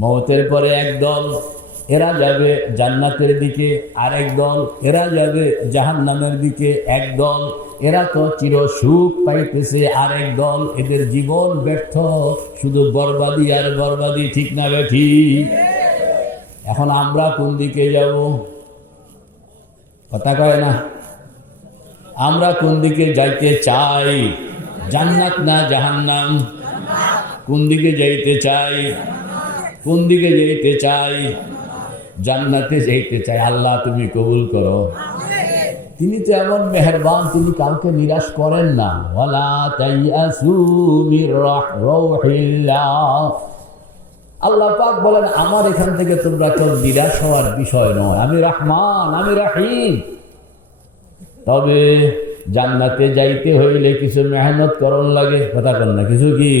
মওতের পরে একদল এরা যাবে জান্নাতের দিকে, আরেক দল এরা যাবে জাহান্নামের দিকে। একদল এরা তো চির সুখ পাইতেছে, আরেক দল এদের জীবন ব্যর্থ, শুধু বরবাদি আর বরবাদি। ঠিক না ঠিক? এখন আমরা কোন দিকে যাব? কথা কয় না। আমরা কোন দিকে যাইতে চাই? জান্নাত না জাহান্নাম? কোন দিকে যাইতে চাই? কোন দিকে যাইতে চাই? জান্নাতে যাইতে চাই। আল্লাহ তুমি কবুল করো। তিনি তো এমন মেহেরবান, তিনি কাউকে নিরাশ করেন না। ওয়ালা তাইয়াসু মির রাহমাতিল্লাহ। আল্লাহ পাক বলেন আমার এখান থেকে তোমরা কেউ নিরাশ হওয়ার বিষয় নয়। আমি রহমান, আমি রহিম। তবে জান্নাতে যাইতে হইলে কিছু মেহনত করন লাগে। কথা কন না, কিছু কি?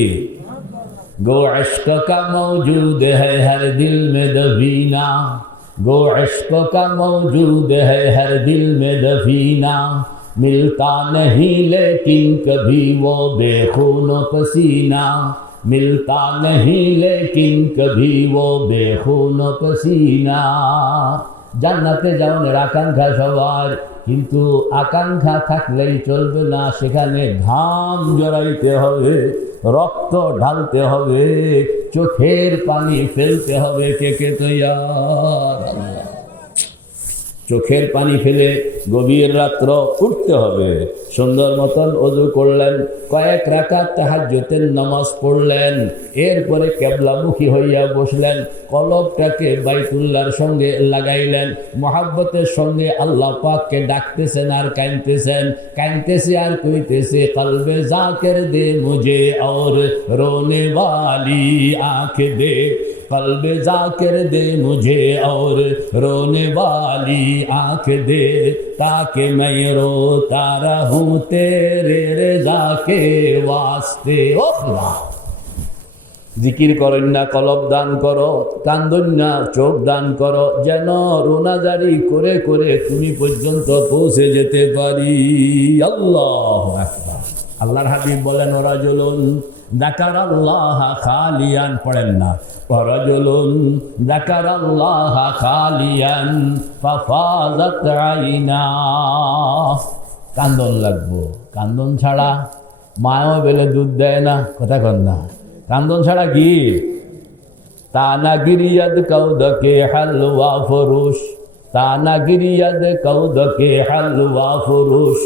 गो इश्क का मौजूद है हर दिल में दफीना, गो इश्क का मौजूद है हर दिल में दफीना, मिलता नहीं लेकिन कभी वो बेखून पसीना, मिलता नहीं लेकिन कभी वो बेखून पसीना। জান্নাতে যাওয়ার আকাঙ্ক্ষা সবার, কিন্তু আকাঙ্ক্ষা থাকলেই চলবে না, সেখানে ঘাম জড়াইতে হবে, রক্ত ঢালতে হবে, চোখের পানি ফেলতে হবে। কে কে তৈয়ার? আল্লাহ। চোখের পানি ফেলে গভীর রাত্র উঠতে হবে। সুন্দর মতন ওযু করলেন, কয়েক রাকাত তাহাজ্জুদের নামাজ পড়লেন, এরপরে কিবলামুখী হইয়া বসলেন, কলবটাকে বাইতুল্লাহর সঙ্গে লাগাইলেন, মহাব্বতের সঙ্গে আল্লাহ পাককে ডাকতেছেন আর কাঁদতেছেন, কাঁদতেছে আর কইতেছে, কলবে জাকির দে মুঝে और रोने वाली आँख दे, कल्ब जाकिर दे मुझे और रोने वाली आँख दे, ताकि मैं रोता रहूं तेरे रज़ा के वास्ते। ओ खुदा, জিকির করেন না, কলব দান করো, কান্দন না, চোখ দান করো, যেন রোনাজারি করে করে তুমি পর্যন্ত পৌঁছে যেতে পারি। আল্লাহু আকবার। আল্লাহর হাবিব বলেন, রাজুলুন যাকারাল্লাহ খালিয়ান, পড়েন না, রাজুলুন যাকারাল্লাহ খালিয়ান ফাফাযাত আইনা। কান্দন লাগবো, কান্দন ছাড়া মায়ও বেলে দুধ দেয় না। কথা কন না, কান্দন ছাড়া কি? তানা গিরিয়াদ কৌদকে হালওয়া ফুরুশ, তানা গিরিয়াদ কৌদকে হালওয়া ফুরুশ,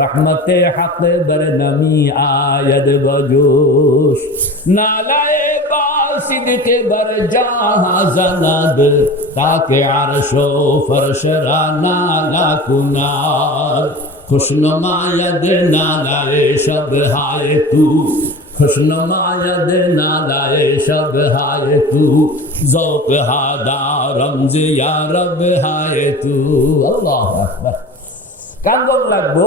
রহমতে হক বরনমি আয়দ বজুশ, নালায়ে বাসিদকে বর জাহাঁ জনাদ, তাকে আরশো ফরশরা নালা কুনার, খুশনুমায়দ নালায়ে শব হায় তু, खुशनुमायद नालाए शब हाय तू, ज़ौक़ हादा रमज़ या रब हाय तू। আল্লাহু আকবার। কান্দন লাগবো,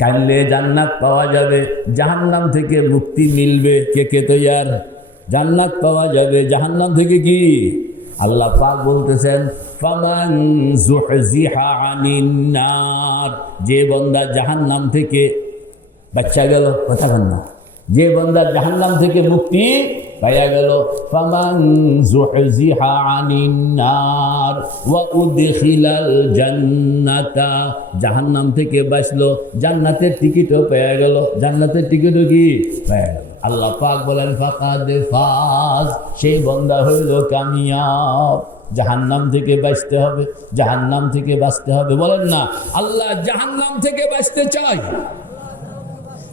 কানলে জান্নাত পাওয়া যাবে, জাহান্নাম থেকে মুক্তি মিলবে। কে কে তৈয়ার? জান্নাত পাওয়া যাবে, জাহান্নাম থেকে কি? আল্লাহ পাক বলতেছেন, ফামান যুহজিহা আনিন নার, যে বান্দা জাহান্নাম থেকে বাঁচা গেল। কথা বল না, যে বান্দা জাহান্নাম থেকে মুক্তি পাইয়া গেল, ফামান যুহজিহা আনিন নার ওয়া উদখিলাল জান্নাতা, জাহান্নাম থেকে বাঁচলো, জান্নাতের টিকিটও পেয়ে গেল। জান্নাতের টিকিটও কি পেয়ে গেল। আল্লাহ পাক বলেন, ফাকাদ ফাজ, সেই বান্দা হইল কামিয়াব। জাহান্নাম থেকে বাঁচতে হবে, জাহান্নাম থেকে বাঁচতে হবে। বলেন না, আল্লাহ জাহান্নাম থেকে বাঁচতে চাই।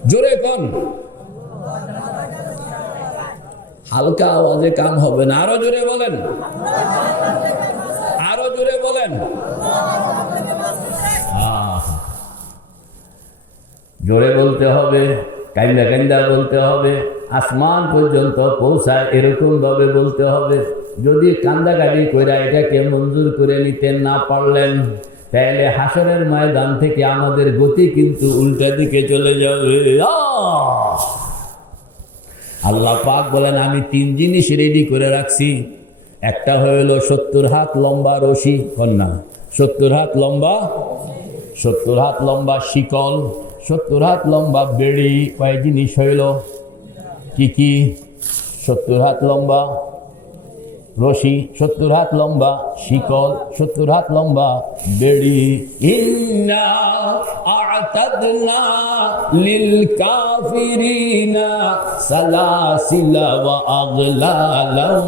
জোরে কোন, হালকা আওয়াজে কাম হবে না, আরো জোরে বলেন, আরো জোরে বলেন। জোরে বলতে হবে, কান্দা কান্দা বলতে হবে, আসমান পর্যন্ত পৌঁছায় এরকম ভাবে বলতে হবে। যদি কান্দাকাটি কইরা এটাকে মঞ্জুর করে নিতে না পারলেন, তাহলে হাসরের ময়দান থেকে আমাদের গতি কিন্তু উল্টা দিকে চলে যাবে। আল্লাহ পাক বলেন, আমি 3 জিনিস রেডি করে রাখছি। একটা হইল 70 হাত লম্বা রশি, কন্যা 70 হাত লম্বা, 70 হাত লম্বা শিকল, 70 হাত লম্বা বেড়ি। কয় জিনিস হইল? কি কি? 70 হাত লম্বা রশি 70 হাত লম্বা, শিকল 70 হাত লম্বা, বেড়ি। ইন্না আ'তাদনা লিল কাফিরিনা সালাসিলা ওয়া আগলালান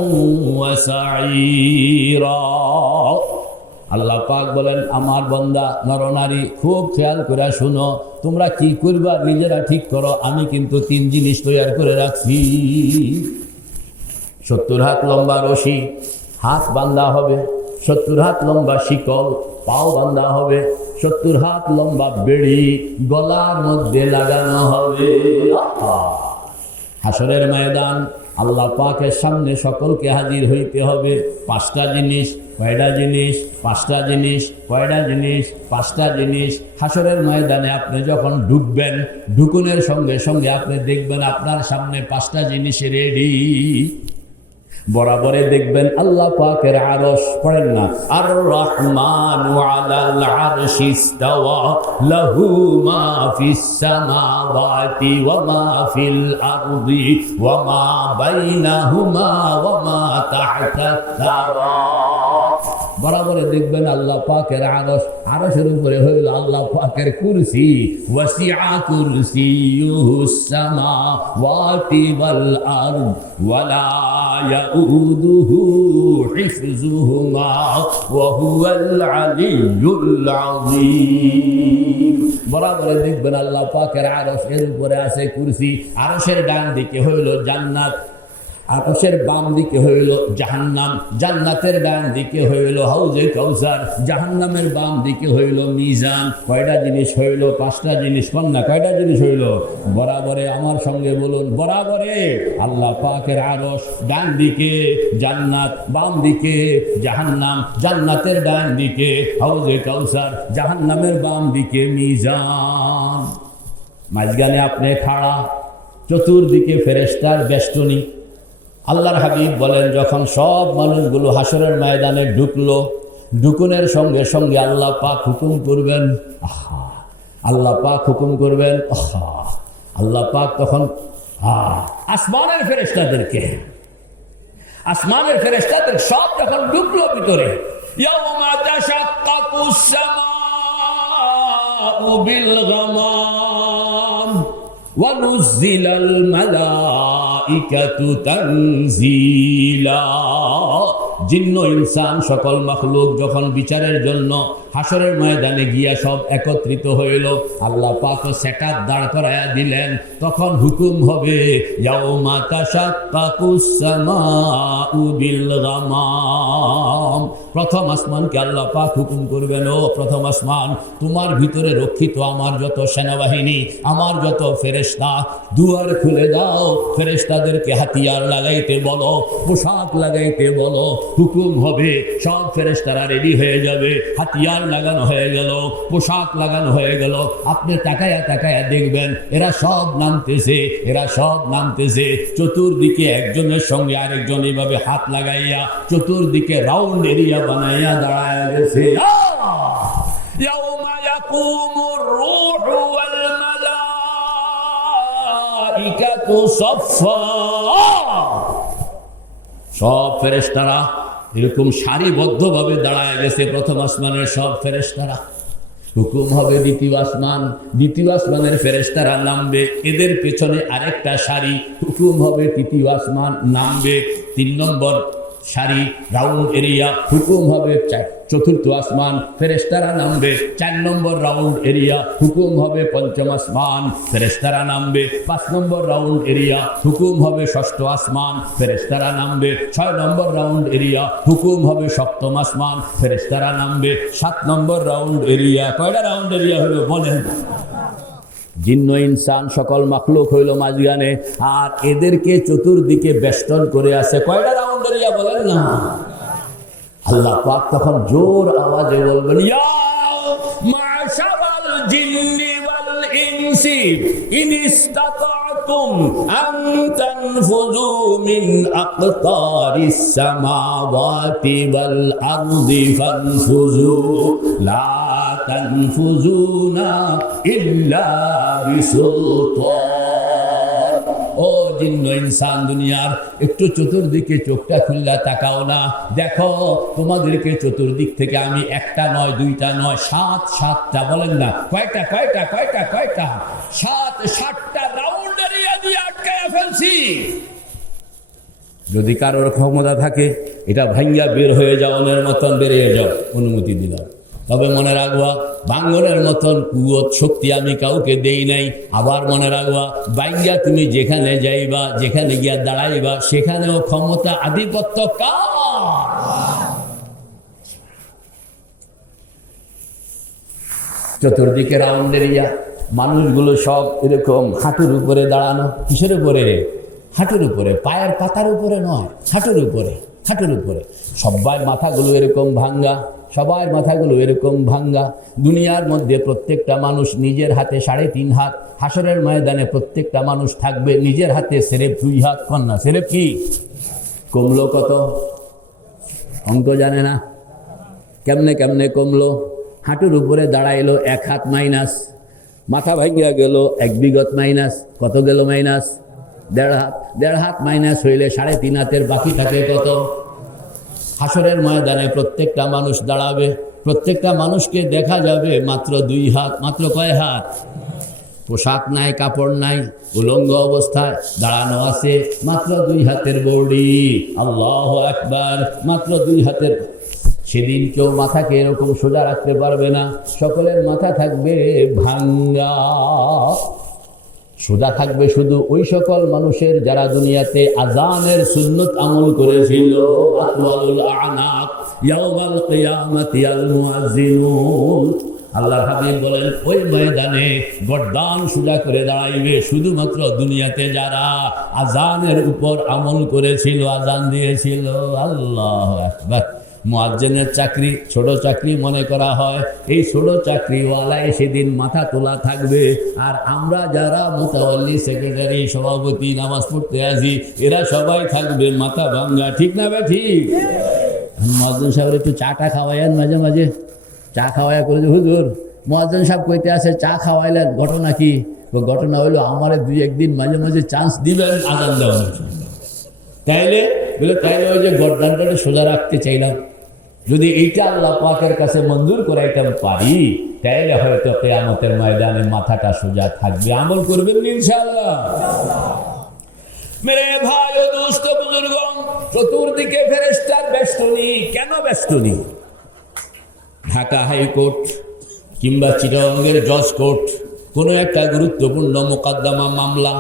ওয়া সাঈরা। আল্লাহ পাক বলেন, আমার বান্দা নরনারী খুব খেয়াল করে শুনো, তোমরা কি করবা নিজেরা ঠিক করো, আমি কিন্তু 3 জিনিস তৈরি করে রাখছি। 70 হাত লম্বা রশি, হাত বান্ধা হবে। 70 হাত লম্বা শিকল, পাও বান্ধা হবে। 70 হাত লম্বা বেড়ি গলার মধ্যে লাগানো হবে। হাসরের ময়দান আল্লাহ পাকের সামনে সকলকে হাজির হইতে হবে। 5টা জিনিস। কয়টা জিনিস? 5টা জিনিস। কয়টা জিনিস? 5টা জিনিস। হাসরের ময়দানে আপনি যখন ঢুকবেন, ঢুকুনের সঙ্গে সঙ্গে আপনি দেখবেন আপনার সামনে 5টা জিনিস রেডি। বরাবরে দেখবেন আল্লাহ পাকের আরশ, পড়েন না, আর রহমানু আলাল আরশি ইস্তাওয়া লাহু মা ফিস সামাওয়াতি ওয়া মা ফিল আরদি ওয়া মা বাইনাহুমা ওয়া মা তাহতাত সারা। বরাবরে দেখবেন আল্লাহ পাকের আরশ, আরশের উপরে হইল আল্লাহ পাকের কুরসি। ওয়াসিআ কুরসিয়ুহুস সামাওয়াতি ওয়াল আরদ ওয়ালা ইয়াউদুহু হিফযুহুমা ওয়া হুয়াল আলিয়্যুল আযীম। বরাবরে দেখবেন আল্লাহ পাকের আরশ, এর উপরে আছে কুরসি। আরশের ডান দিকে হইল জান্নাত, আরশের বাম দিকে হইল জাহান্নাম, জান্নাতের ডান দিকে হইল হাউজে কাউসার, জাহান্নামের বাম দিকে হইল মিজান। কয়টা জিনিস হইল? 5টা জিনিস। কন্যা কয়টা জিনিস হইল? বরাবরে আমার সঙ্গে বলুন, বরাবরে আল্লাহ পাকের আরশ, ডান দিকে জান্নাত, বাম দিকে জাহান্নাম, জান্নাতের ডান দিকে হাউজে কাউসার, জাহান্নামের বাম দিকে মিজান। মাঝখানে আপনি খাড়া, চতুর্দিকে ফেরেশতার বেষ্টনী। আল্লাহর হাবিব বলেন, যখন সব মানুষগুলো হাসরের ময়দানে ঢুকলো, ঢুকুনের সঙ্গে সঙ্গে আল্লাহ পাক হুকুম করবেন, আহা, আল্লাহ পাক হুকুম করবেন, আহা, আল্লাহ পাক তখন আসমানের ফেরেশতাদেরকে, আসমানের ফেরেশতাদের সব যখন ঢুকলো ভিতরে, ইয়াউমা তাশাক্কাকুস সামাউ বিল গামাম ওয়া নুজিলাল মালাইকাতু তানজিলা। জিন্ন ইনসান সকল মাখলুক যখন বিচারের জন্য হাসরের ময়দানে গিয়া সব একত্রিত হইল, আল্লাহ পাক সেটআপ দাঁড় করায়া দিলেন। তখন হুকুম হবে, ইয়াউমা তাশাক্কাকুস সামাউ বিল গামাম। প্রথম আসমানকে আল্লাহ পাক হুকুম করবেন, ও প্রথম আসমান, তোমার ভিতরে রক্ষিত আমার যত সেনাবাহিনী, আমার যত ফেরেশতা, দুয়ার খুলে দাও। ফেরেশতাদেরকে হাতিয়ার লাগাইতে বলো, পোশাক লাগাইতে বলো। হুকুম হবে, সব ফেরেশতারা রেডি হয়ে যাবে। হাতিয়ার লাগানো হয়ে গেল, পোশাক লাগানো হয়ে গেল। আপনি তাকায়া তাকায়া দেখবেন এরা সব নামতেছে, এরা সব নামতেছে। চতুর্দিকে একজনের সঙ্গে আরেকজন এইভাবে হাত লাগাইয়া চতুর্দিকে রাউন্ড এরিয়া বানাইয়া দাঁড়ায় গেছে। ইয়াউমা ইয়াকুমুর রূহু ওয়াল মালাইকাতু সাফফা। সব ফেরেশতারা এরকম সারিবদ্ধভাবে দাঁড়ায় গেছে। প্রথম আসমানের সব ফেরেশতারা। হুকুম হবে দ্বিতীয় আসমান, দ্বিতীয় আসমানের ফেরেশতারা নামবে, এদের পেছনে আরেকটা সারি। হুকুম হবে তৃতীয় আসমান নামবে, 3 নম্বর সারি রাউন্ড এরিয়া। হুকুম হবে চতুর্থ আসমান, ফেরেশতারা নামবে 4 নম্বর রাউন্ড এরিয়া। হুকুম হবে পঞ্চম আসমান, ফেরেশতারা নামবে 5 নম্বর রাউন্ড এরিয়া। হুকুম হবে ষষ্ঠ আসমান, ফেরেশতারা নামবে 6 নম্বর রাউন্ড এরিয়া। হুকুম হবে সপ্তম আসমান, ফেরেশতারা নামবে 7 নম্বর রাউন্ড এরিয়া। কয়টা রাউন্ড এরিয়া হলো বলেন? জিন্ন ইনসান সকল মাখলুক হইল মাঝখানে, আর এদেরকে চতুর্দিকে বেষ্টন করে আছে। কয়টা রাউন্ড এরিয়া বলেন না? আল্লাহ পাক তখন জোর আওয়াজে বলবেন, ইয়া মাশারাল জিন্নি ওয়াল ইনসি ইন ইসতাতাতুম আন তানফুযু মিন আকতারিস সামাওয়াতি ওয়াল আরদি ফানফুযু লা তানফুযুনা ইল্লা বিসুলতান। ও জিন্ন ইনসান দুনিয়ার একটু চতুর্দিকে চোখটা খুললা তাকাও না, দেখো তোমাদেরকে চতুর্দিক থেকে আমি একটা নয় দুইটা নয় সাতটা বলেন না কয়টা কয়টা কয়টা কয়টা 7-7টা রাউন্ড এরিয়া দিয়ে আটকায়া ফেলছি। যদি কারোর ক্ষমতা থাকে এটা ভাঙ্গা বের হয়ে যাওয়ার মতন বেরিয়ে যাও, অনুমতি দিলাম। তবে মনে রাখবা ভাঙ্গনের মতন কুয়ত শক্তি আমি কাউকে দেই নাই। আবার মনে রাখবা ভাঙ্গা তুমি যেখানে যাইবা, যেখানে গিয়া দাঁড়াইবা, সেখানেও ক্ষমতা আধিপত্য কার? চতুর্দিকে রাউন্ড এরিয়া, মানুষগুলো সব এরকম হাঁটুর উপরে দাঁড়ানো। কিসের উপরে? হাঁটুর উপরে, পায়ের পাতার উপরে নয়, হাঁটুর উপরে, হাঁটুর উপরে। সবার মাথাগুলো এরকম ভাঙ্গা, সবার মাথাগুলো এরকম ভাঙ্গা। দুনিয়ার মধ্যে প্রত্যেকটা মানুষ নিজের হাতে 3.5 হাত, হাসরের ময়দানে প্রত্যেকটা মানুষ থাকবে নিজের হাতে সেরেফ 2 হাত। কন্যা সেরেফ কি? কমলো কত? অঙ্ক জানে না? কেমনে কেমনে কমলো? হাঁটুর উপরে দাঁড়াইলো 1 হাত মাইনাস, মাথা ভাঙ্গিয়া গেল 1 বিঘত মাইনাস। কত গেল মাইনাস? 1.5 হাত। 1.5 হাত মাইনাস হইলে 3.5 হাতের বাকি থাকে কত? হাসরের ময়দানে প্রত্যেকটা মানুষ দাঁড়াবে, প্রত্যেকটা মানুষকে দেখা যাবে মাত্র 2 হাত। মাত্র কয় হাত? পোশাক নাই, কাপড় নাই, উলঙ্গ অবস্থায় দাঁড়ানো আছে, মাত্র 2 হাতের বডি। আল্লাহু আকবার, মাত্র 2 হাতের। সেদিন কেউ মাথাকে এরকম সোজা রাখতে পারবে না, সকলের মাথা থাকবে ভাঙ্গা। সোজা থাকবে শুধু ওই সকল মানুষের যারা দুনিয়াতে আযানের সুন্নত আমল করেছিল। আতওয়ালুল আনাক ইয়াউমাল কিয়ামাতি আল মুয়াজ্জিনুন। আল্লাহর হাবিব বলেন ওই ময়দানে গর্দান সোজা করে দাঁড়াইবে শুধুমাত্র দুনিয়াতে যারা আযানের উপর আমল করেছিল, আযান দিয়েছিল। আল্লাহু আকবার। মুয়াজ্জিনের চাকরি ছোট চাকরি মনে করা হয়, এই ছোট চাকরিওয়ালায় সেদিন মাথা তোলা থাকবে। আর আমরা যারা মুতাওয়াল্লি, সেক্রেটারি, সভাপতি, নামাজ পড়তে আসি, এরা সবাই থাকবে মাথা ভাঙ্গা। ঠিক না ভাই? ঠিক। মুয়াজ্জিন সাহেব একটু চাটা খাওয়াইয়েন মাঝে মাঝে, চা খাওয়াইয়া করে যে হুজুর মুয়াজ্জিন সাহেব কইতে আসে চা খাওয়াইলেন, ঘটনা কি? ঘটনা হইলো আমারে 2-1 দিন মাঝে মাঝে চান্স দিবেন আযান দেওয়ার। তাইলে বলে তাইলে ওই যে গর্দানটা সোজা রাখতে চাইলাম, যদি এইটা আল্লাহ পাকের কাছে মঞ্জুর করাইতে পারি তাইলে হয়তো কিয়ামতের ময়দানে মাথাটা সোজা থাকবে। আমল করবেন ইনশাআল্লাহ। মেরে ভাই ও দোস্ত বুজুর্গ, চতুর্দিকে ফেরেশতার বেষ্টনী। কেন বেষ্টনী? ঢাকা হাইকোর্ট কিংবা চিটাগাংয়ের জজ কোর্ট, কোনো একটা গুরুত্বপূর্ণ মোকদ্দমা মামলা,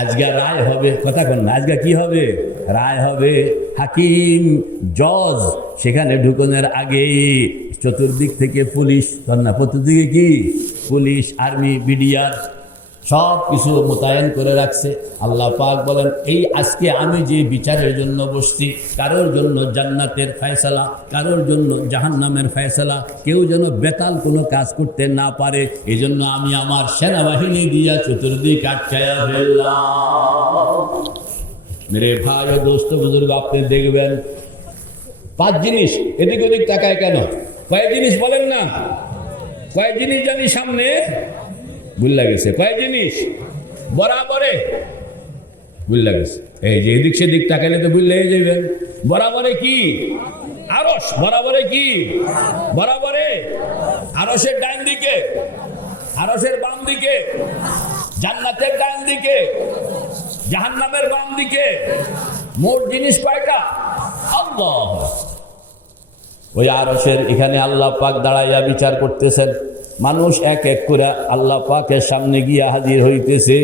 আজকে রায় হবে। কথা কন না, আজকে কি হবে? রায় হবে। হাকিম, জজ সেখানে ঢুকনের আগেই চতুর্দিক থেকে পুলিশ, কন্যা চতুর্দিকে কি? পুলিশ, আর্মি, বিডিআর সব কিছু মোতায়েন করে রাখছে। আল্লাহ পাক বলেন এই আজকে আমি যে বিচারের জন্য বসছি, কারোর জন্য জান্নাতের ফয়সালা, কারোর জন্য জাহান্নামের ফয়সালা, কেউ যেন বেতাল কোনো কাজ করতে না পারে, এই জন্য আমি আমার সেনাবাহিনী দিয়া চতুর্দিক আটকায়া ফেললাম। মেরে ভাই ও দোস্ত বুজুর্গ, আপনি দেখবেন 5 জিনিস এদিক ওদিক তাকায় কেন? কয় জিনিস বলেন না? কয় জিনিস জানি সামনে ভুল লাগেছে। কয় জিনিস? বরাবরে ভুল লাগেছে। এই যে এদিক সেদিক তাকাইলে তো ভুল লেগে যাবেন। বরাবরে কি? আরশ। বরাবরে কি? বরাবরে আরশের ডান দিকে, আরশের বাম দিকে, জান্নাতের ডান দিকে, জাহান্নামের বাম দিকে। মোট জিনিস কয়টা? আল্লাহ। ওই আরশের এখানে আল্লাহ পাক দাঁড়াইয়া বিচার করতেছেন। মানুষ এক এক করে আল্লাহ পাকের সামনে গিয়া হাজির হইতেছে।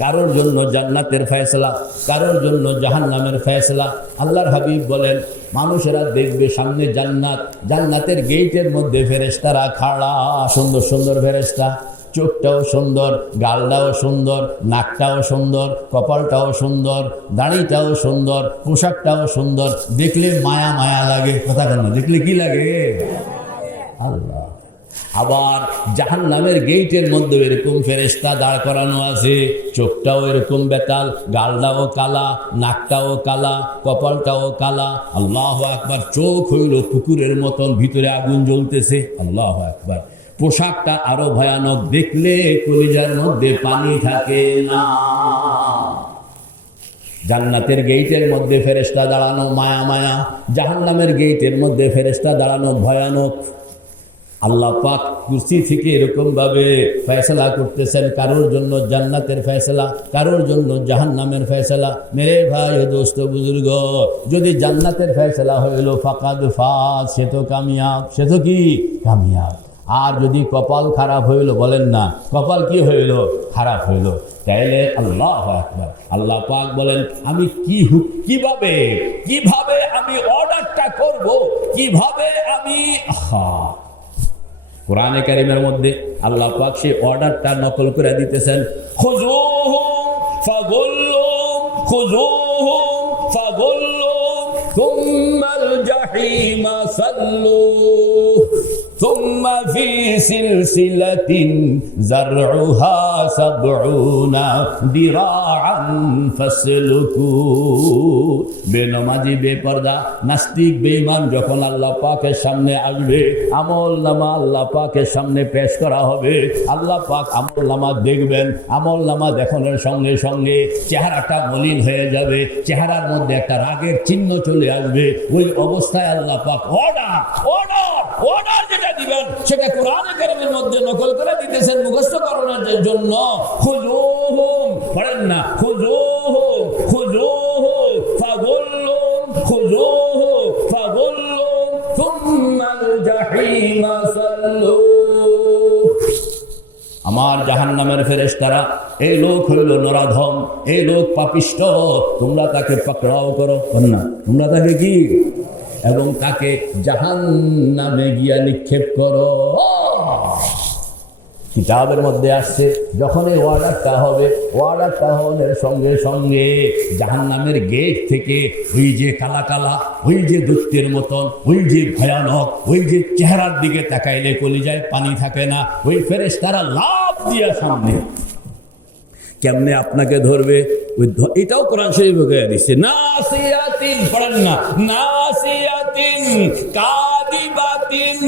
কারোর জন্য জান্নাতের ফয়সালা, কারোর জন্য জাহান্নামের ফয়সালা। আল্লাহর হাবিব বলেন মানুষেরা দেখবে সামনে জান্নাত, জান্নাতের গেটের মধ্যে ফেরেশতারা খাড়া, সুন্দর সুন্দর ফেরেশতা। চোখটাও সুন্দর, গালটাও সুন্দর, নাকটাও সুন্দর, কপালটাও সুন্দর, দাড়িটাও সুন্দর, পোশাকটাও সুন্দর। দেখলে মায়া মায়া লাগে। কথা কেন? দেখলে কি লাগে? আল্লাহ। আবার জাহান্নামের গেটের মধ্যে এরকম ফেরেশতা দাঁড় করানো আছে, চোখটাও এরকম বেতাল, গালটাও কালা, নাকটাও কালা, কপালটাও কালা। আল্লাহু আকবার। চোখ হইল পুকুরের মতন, ভিতরে আগুন জ্বলতেছে। আল্লাহু আকবার। পোশাকটা আরো ভয়ানক, দেখলে কলিজার মধ্যে পানি থাকে না। জান্নাতের গেটের মধ্যে ফেরেশতা দাঁড়ানো মায়া মায়া, জাহান্নামের গেটের মধ্যে ফেরেশতা দাঁড়ানো ভয়ানক। আল্লাহ পাক কুরসি থেকে এরকম ভাবে ফয়সালা করতেছেন, কারোর জন্য জান্নাতের ফয়সালা, কারোর জন্য জাহান্নামের ফয়সালা। মেরে ভাই ও দোস্ত বুজুর্গ, যদি জান্নাতের ফয়সালা হইল ফাকাদ ফাজ, সে তো কামিয়াব, সে তো কি কামিয়াব। আর যদি কপাল খারাপ হইল, বলেন না কপাল কি হইল, খারাপ হইল, তাইলে আল্লাহু আকবার, আল্লাহ পাক বলেন আমি কিভাবে কিভাবে আমি অর্ডারটা করব, কিভাবে আমি কোরআনে কারীমের মধ্যে আল্লাহ পাক সেই অর্ডারটা নকল করে দিতেছেন। খুযুহুম ফাগুল্লুম, খুযুহুম ফাগুল্লুম, সুম্মাল জাহিমা সাল্লু, সুম্মা ফি সিলসিলাতিন যারউহা সাবউনা দিরাআন ফাসলুকু। বেনমাজি বেপরদা নাস্তিক বেঈমান যখন আল্লাহ পাকের সামনে আসবে, আমল নামা আল্লাহ পাকের সামনে পেশ করা হবে, আল্লাহ পাক আমল নামা দেখবেন, আমল নামা দেখানোর সঙ্গে সঙ্গে চেহারাটা মলিন হয়ে যাবে, চেহারার মধ্যে একটা রাগের চিহ্ন চলে আসবে। ওই অবস্থায় আল্লাহ পাক অর্ডার অর্ডার অর্ডার যেটা দিবেন সেটা কোরআনে কারীমের মধ্যে নকল করে দিতেছেন মুখস্থ করানোর জন্য। খুযুহুম, পড়েন না, খুযুহুম খুযুহুম ফাগুল্লুম, খুযুহুম ফাগুল্লুম, সুম্মাল জাহিমা সাল্লু। আমার জাহান্নামের ফেরেশতারা, এই লোক হইল নরাধম, এই লোক পাপিষ্ঠ, তোমরা তাকে পাকড়াও করো না, তোমরা তাকে কি এবং তাকে জাহান্নামে গিয়া নিক্ষেপ করো। কিতাবের মধ্যে আসছে যখন এই অর্ডারটা হবে, অর্ডারটা হওয়ার সঙ্গে সঙ্গে জাহান্নামের গেট থেকে ওই যে কালা কালা, ওই যে দৈত্যের মতন, ওই যে ভয়ানক, ওই যে চেহারার দিকে তাকাইলে কলিজায় পানি থাকে না, ওই ফেরেশতারা লাফ দিয়া সামনে কেমনে আপনাকে ধরবে, এটাও কোরআন শরীফে বলে দিচ্ছে। নাসিয়াতিন, পড়েন না, নাসিয়াতিন কাদিবাতিন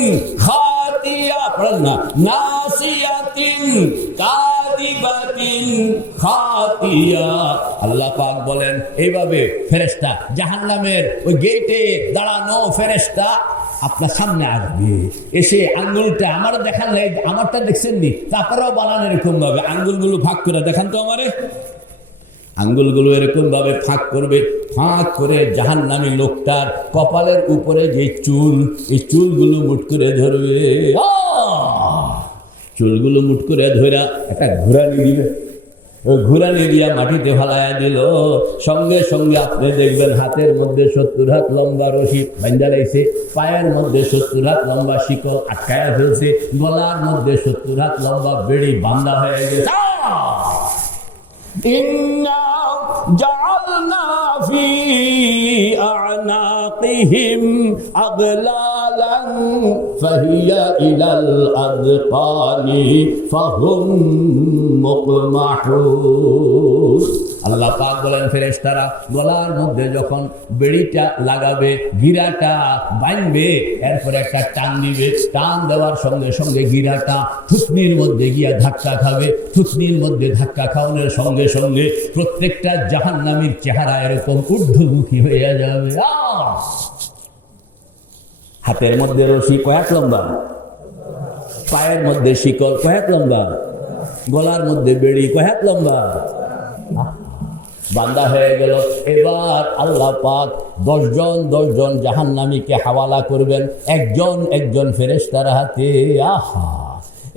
খাতিয়া, পড়েন না, নাসিয়াতিন কাদিবাতিন খাতিয়া। আল্লাহ পাক বলেন এইভাবে ফেরেশতা জাহান্নামের ওই গেটে দাঁড়ানো ফেরেশতা আপনার সামনে আসবে, এসে আঙ্গুলটা আমার দেখান, আমারটা দেখছেন নি, তারপরেও বানান এরকম ভাবে আঙ্গুলগুলো ভাগ করে দেখান তো আমারে। আঙ্গুলগুলো এরকম ভাবে ফাঁক করবে, ফাঁক করে জাহান্নামী লোকটার কপালের উপরে যে চুল, এই চুলগুলো মুট করে ধরবে, চুলগুলো মুট করে ধরা একটা ঘোরানি দিবে, ওই ঘোরানি দিয়া মাটিতে ফালাইয়া দিল, সঙ্গে সঙ্গে আপনি দেখবেন হাতের মধ্যে 70 হাত লম্বা রশি বাঁধা লাইছে, পায়ের মধ্যে 70 হাত লম্বা শিকল আটকায়া ফেলছে, গলার মধ্যে 70 হাত লম্বা বেড়ি বাঁধা হয়ে গেছে। ইন্না জাআলনা ফি আ'নাকিহিম আগলালান ফাহিয়া ইলাল আযকানি ফাহুম মুকমাহুন। আল্লাহ পাক বলেন ফেরেশতারা গলার মধ্যে যখন বেড়িটা লাগাবে, গিরাটা বাঁধবে, এরপর একটা টান দিবে, টান দেওয়ার সঙ্গে সঙ্গে গিরাটা থুতনির মধ্যে গিয়া ধাক্কা খাবে, থুতনির মধ্যে ধাক্কা খাওয়ানোর সঙ্গে সঙ্গে প্রত্যেকটা জাহান্নামীর চেহারা এরকম ঊর্ধ্বমুখী হয়ে যাবে। হাতের মধ্যে রশি কয়েক লম্বা, পায়ের মধ্যে শিকল কয়েক লম্বা, গলার মধ্যে বেড়ি কয়েক লম্বা, বান্দা হয়ে গেল। এবার আল্লাহ পাক 10 জন জাহান্নামীকে হাওয়ালা করবেন একজন একজন ফেরেশতার হাতে। আহা,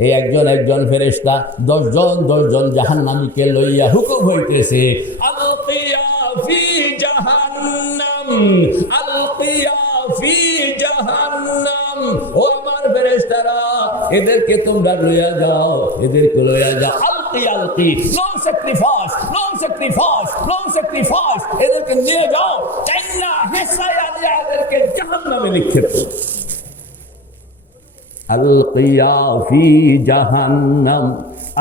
এই একজন ফেরেশতা 10 জন জাহান্নামীকে লইয়া হুকুম হইতেছে, আলকিয়া ফি জাহান্নাম, আলকিয়া ফি জাহান্নাম। ও আমার ফেরেশতারা, এদেরকে তোমরা লইয়া যাও, এদেরকে লইয়া যাও। আলকি, no sacrifice, no sacrifice, no sacrifice, এদেরকে নিয়ে যাও, চাইনা হেসায়া দিয়া এদেরকে জাহান্নামে নিক্ষেপ করো। আলকিয়া ফি জাহান্নাম,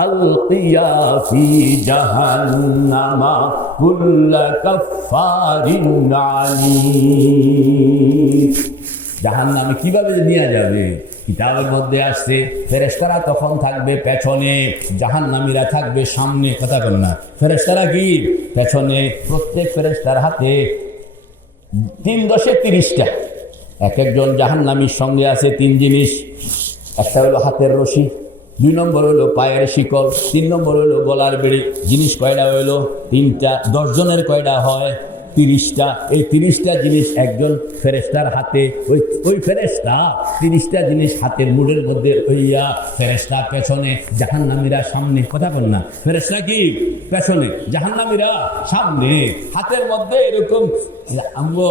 আলকিয়া ফি জাহান্নামা কুল্লা কাফফারিন আলীম। জাহান্নামে কিভাবে নিয়ে যাবে? কিতাবের মধ্যে আসছে ফেরেশতারা তখন থাকবে পেছনে, জাহান্নামীরা থাকবে সামনে। কথা বল না, ফেরেশতারা কি পেছনে, প্রত্যেক ফেরেশতার হাতে 3 × 30টা। এক একজন জাহান্নামীর সঙ্গে আছে 3 জিনিস। একটা হলো হাতের রশি, 2 নম্বর হলো পায়ের শিকল, 3 নম্বর হলো গলার বেড়ি। জিনিস কয়টা হইলো? 3টা। 10 জনের কয়টা হয়? 30টা। এই 30টা জিনিস একজন ফেরেশতার হাতে, ওই ফেরেশতা 30টা জিনিস হাতের মুঠের মধ্যে হইয়া, ফেরেশতা পেছনে, জাহান্নামীরা সামনে। কথা বল না, ফেরেশতা কি পেছনে, জাহান্নামীরা সামনে। হাতের মধ্যে এরকম, আমগো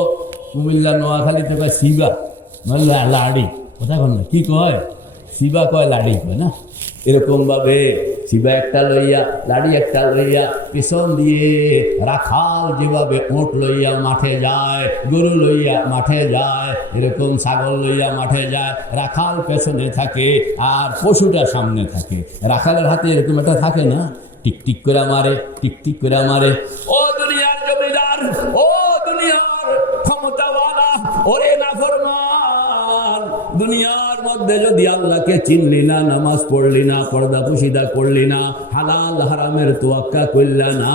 কুমিল্লা নোয়াখালী তো কয় শিবা, লাড়ি। কথা বল না, কি কয়? শিবা কয়, লাড়ি কয় না। এরকমভাবে শিবা একটা লইয়া, লাড়ি একটা লইয়া, পেছন দিয়ে রাখাল যেভাবে ওঁট লইয়া মাঠে যায়, গরু লইয়া মাঠে যায়, এরকম ছাগল লইয়া মাঠে যায়, রাখাল পেছনে থাকে আর পশুটা সামনে থাকে। রাখালের হাতে এরকম একটা থাকে না, টিকটিক করে মারে, টিকটিক করে মারে। ও দুনিয়ার জমিদার, ও দুনিয়ার ক্ষমতাওয়ালা, ওরে নাফরমান, দুনিয়ার মধ্যে যদি আল্লাহকে চিনলি না, নামাজ পড়লি না, পর্দা পুশিদা করলি না, হালাল হারামের তোয়াক্কা করলা না,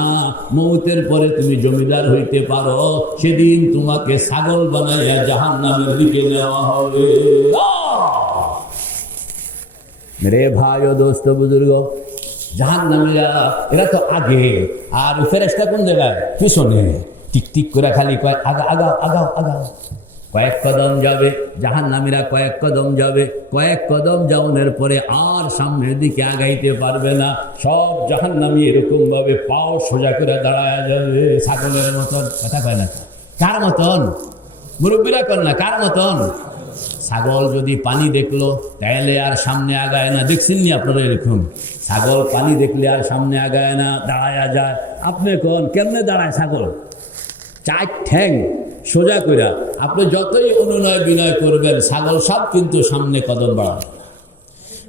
মৌতের পরে তুমি জমিদার হইতে পারো, সেদিন তোমাকে ছাগল বানাইয়া জাহান্নামের দিকে নেওয়া হবে। মেরে ভাই ও দোস্ত বুজুর্গ, জাহান্নামীরা এরা তো আগে, আর ফেরেশতা কোন জায়গায়? পিছনে। টিকটিক করে খালি কয় আগাও আগাও আগাও আগাও। কয়েক কদম যাবে, জাহান্নামীরা কয়েক কদম যাবে, কয়েক কদম যাওয়ার পরে আর সামনের দিকে আগাইতে পারবে না। সব জাহান্নামী এরকম ভাবে পাও সোজা করে দাঁড়ায় যাবে, ছাগলের মতন। কথা কয় না, কার মতন? মুরব্বীরা কর না, কার মতন? ছাগল যদি পানি দেখলো তাহলে আর সামনে আগায় না। দেখছেন নি আপনারা এরকম? ছাগল পানি দেখলে আর সামনে আগায় না, দাঁড়ায়া যায়। আপনি কোন কেমনে দাঁড়ায় ছাগল? 4 ঠ্যাং সোজা কইরা আপনি যতই অনুনয় বিনয় করবেন, ছাগল সব কিন্তু সামনে কদম বাড়াবে।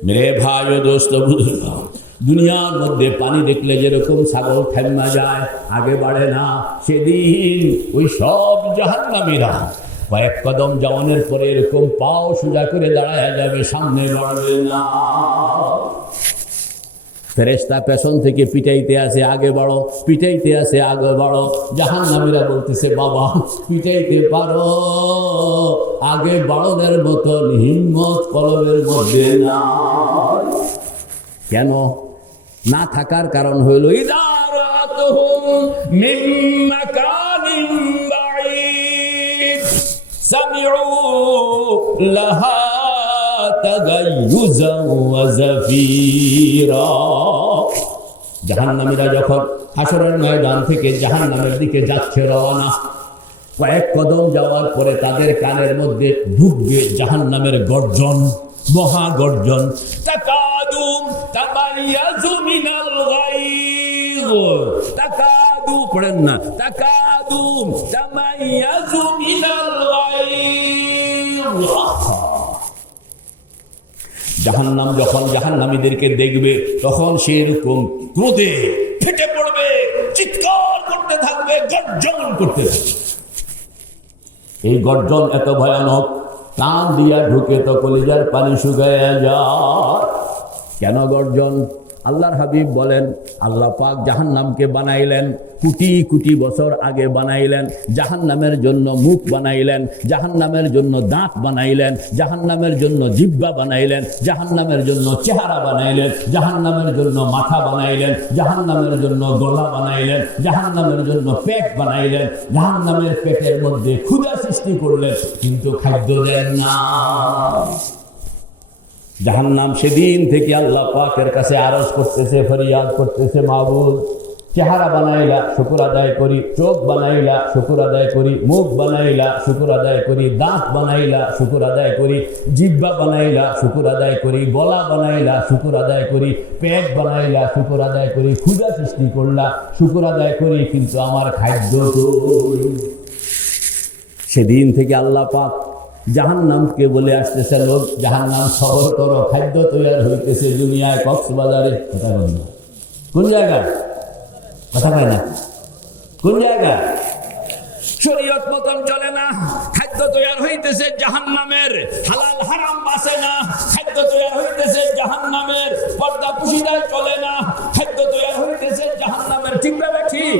মেরে ভাই ও দোস্ত বুঝল, দুনিয়ার মধ্যে পানি দেখলে যেরকম ছাগল ঠ্যাংমা যায়, আগে বাড়ে না, সেদিন ওই সব জাহান্নামীরা কয়েক কদম যাওয়ানোর পরে এরকম পাও সোজা করে দাঁড়ায় যাবে, সামনে বাড়বে না। ফেরেশতা পেছন থেকে পিটাইতে আসে, আগে বাড়ো, পিটাইতে আসে, আগে বাড়ো। জাহান্নামীরা বলতেছে, বাবা পিটাইতে পারো, আগে বাড়নের মতন হিম্মত কলমের মধ্যে না। কেন না থাকার কারণ হইল, ইদারাতুহুম মিন মাকানিন বাঈদ সামিউ লাহা জাহান্নামীরা যখন হাসরের ময়দান থেকে জাহান্নামের দিকে যাচ্ছে রওনা, কয়েক কদম যাওয়ার পরে তাদের কানের মধ্যে ঢুকবে জাহান্নামের গর্জন, মহা গর্জন। তাকাদু তাবাইয়াজু মিনাল গায়জ, তাকাদু পড়েন না, তাকাদু তাবাইয়াজু মিনাল গায়জ। জাহান্নাম যখন জাহান্নামীদেরকে দেখবে, তখন সেরকম ক্রোধে ফেটে পড়বে, চিৎকার করতে থাকবে, গর্জন করতে থাকবে। এই গর্জন এত ভয়ানক, কান দিয়া ঢুকে তো কলিজার পানি শুকায়া যায়। কেন গর্জন? আল্লাহর হাবিব বলেন, আল্লাহ পাক জাহান্নামকে বানাইলেন, কোটি কোটি বছর আগে বানাইলেন। জাহান্নামের জন্য মুখ বানাইলেন, জাহান্নামের জন্য দাঁত বানাইলেন, জাহান্নামের জন্য জিহ্বা বানাইলেন, জাহান্নামের জন্য চেহারা বানাইলেন, জাহান্নামের জন্য মাথা বানাইলেন, জাহান্নামের জন্য গলা বানাইলেন, জাহান্নামের জন্য পেট বানাইলেন, জাহান্নামের পেটের মধ্যে ক্ষুধা সৃষ্টি করলেন, কিন্তু খাদ্য দেন না। জাহান্নাম সেদিন থেকে আল্লাহ পাকের কাছে আরজ করতেছে, ফরিয়াদ করতেছে, মাবুদ চেহারা বানাইলা শুকর আদায় করি, চোখ বানাইলা শুকর আদায় করি, মুখ বানাইলা শুকর আদায় করি, দাঁত বানাইলা শুকর আদায় করি, জিহ্বা বানাইলা শুকর আদায় করি, গলা বানাইলা শুকর আদায় করি, পেট বানাইলা শুকর আদায় করি, ক্ষুধা সৃষ্টি করলা শুকর আদায় করি, কিন্তু আমার খাদ্য তো। সেদিন থেকে আল্লাহ পাক জাহান্নামকে বলে আসতেছে, লোক জাহান্নাম সবর করো, খাদ্য তৈরি হইতেছে দুনিয়ায়, কক্সবাজারে। কথা বল না, কোন জায়গায়? কথা কয় না, কোন জায়গায়? শরীয়ত মতন চলে না, খাদ্য খাদ্য তৈরি হইতেছে জাহান্নামের, হালাল হারাম বাঁচে না, খাদ্য তৈরি হইতেছে জাহান্নামের, পর্দা পুশিদায় চলে না, খাদ্য তৈরি হইতেছে জাহান্নামের। ঠিক না ঠিক?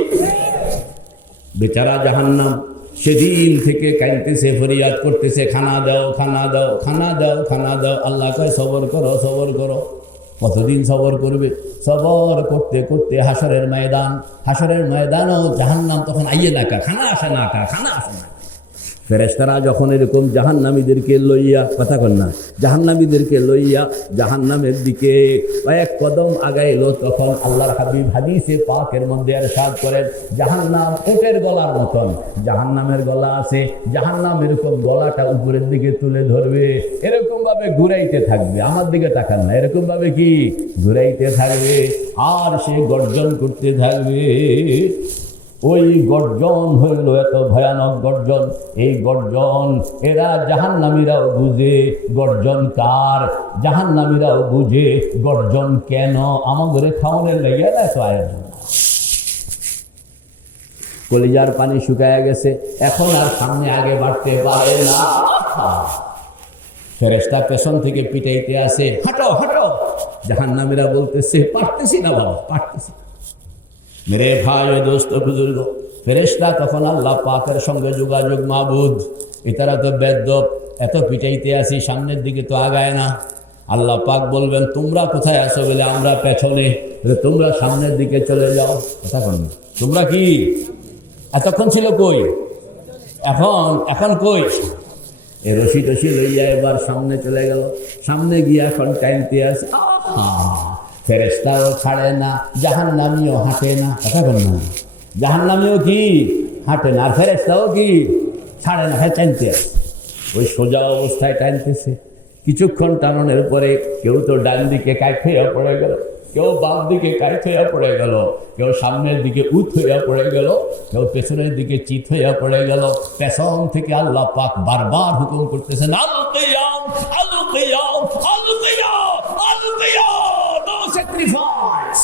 বেচারা জাহান্নাম সেদিন থেকে কাঁদতেছে, ফরিয়াদ করতেছে, খানা দাও, খানা দাও, খানা দাও, খানা দাও। আল্লাহ কয় সবর করো, সবর করো। কতদিন সবর করবে? সবর করতে করতে হাসরের ময়দানও জাহান্নাম তখন আইয়ে না, খানা আসে না, খানা আসে না। ফেরেশতারা যখন এরকম জাহান্নামীদেরকে লইয়া, কথা কন না, জাহান্নামীদেরকে লইয়া জাহান্নামের দিকে কয়েক কদম আগাইলো, তখন আল্লাহর হাবিব হাদিসে পাকের মধ্যে ইরশাদ করেন, জাহান্নাম উটের গলার মতন, জাহান্নামের গলা আছে, জাহান্নাম এরকম গলাটা উপরের দিকে তুলে ধরবে, এরকম ভাবে ঘুরাইতে থাকবে। আমার দিকে তাকান না, এরকম ভাবে কি ঘুরাইতে থাকবে, আর সে গর্জন করতে থাকবে। ওই গর্জন হইল এত ভয়ানক গর্জন, এই গর্জন এরা জাহান্নামীরাও বুঝে গর্জন কার, জাহান্নামীরাও বুঝে গর্জন কেন, আমাদের খাওয়ানোর লেগে না তো আয়োজন। কলিজার পানি শুকায় গেছে, এখন আর সামনে আগে বাড়তে পারে না। ফেরেশতা পেছন থেকে পিটাইতে আসে, হাঁটো হাঁটো। জাহান্নামীরা বলতেছে, পারতেছি না বাবা, পারতেছি। মেরে ভাই ও দোস্ত বুজুর্গ, ফেরেশতা তখন আল্লাহ পাকের সঙ্গে যোগাযোগ, মাবুদ এটারা তো বেদ্যপ, এত পিটাইতে আসি, সামনের দিকে তো আগায় না। আল্লাহ পাক বলবেন, তোমরা কোথায় আসো? বলে আমরা পেছনে। তোমরা সামনের দিকে চলে যাও। কথা বলবে, তোমরা কি এতক্ষণ ছিল কই? এখন কই? এ রশি টসি লইয়া এবার সামনে চলে গেল, সামনে গিয়ে এখন টাইমতে আসে। ফেরেশতাও ছাড়ে না, জাহান্নামীও হাঁটে না। কথা বল না, জাহান্নামীও কি হাঁটে না, আর ফেরেশতাও কি ছাড়ে না, হ্যাঁ টাইমতে আসে। ওই সোজা অবস্থায় টাইমতেছে। কিছুক্ষণ টানানোর পরে কেউ তো ডান দিকে কাইট হইয়া পড়ে গেল, কেউ বাম দিকে কাইট হইয়া পড়ে গেল, কেউ সামনের দিকে উত হইয়া পড়ে গেল, কেউ পেছনের দিকে চিত হইয়া পড়ে গেল। পেছন থেকে আল্লাহ পাক বারবার হুকুম করতেছেন, আল কিয়াম, আল কিয়াম, আল কিয়াম, আল কিয়াম, নো স্যাক্রিফাইস।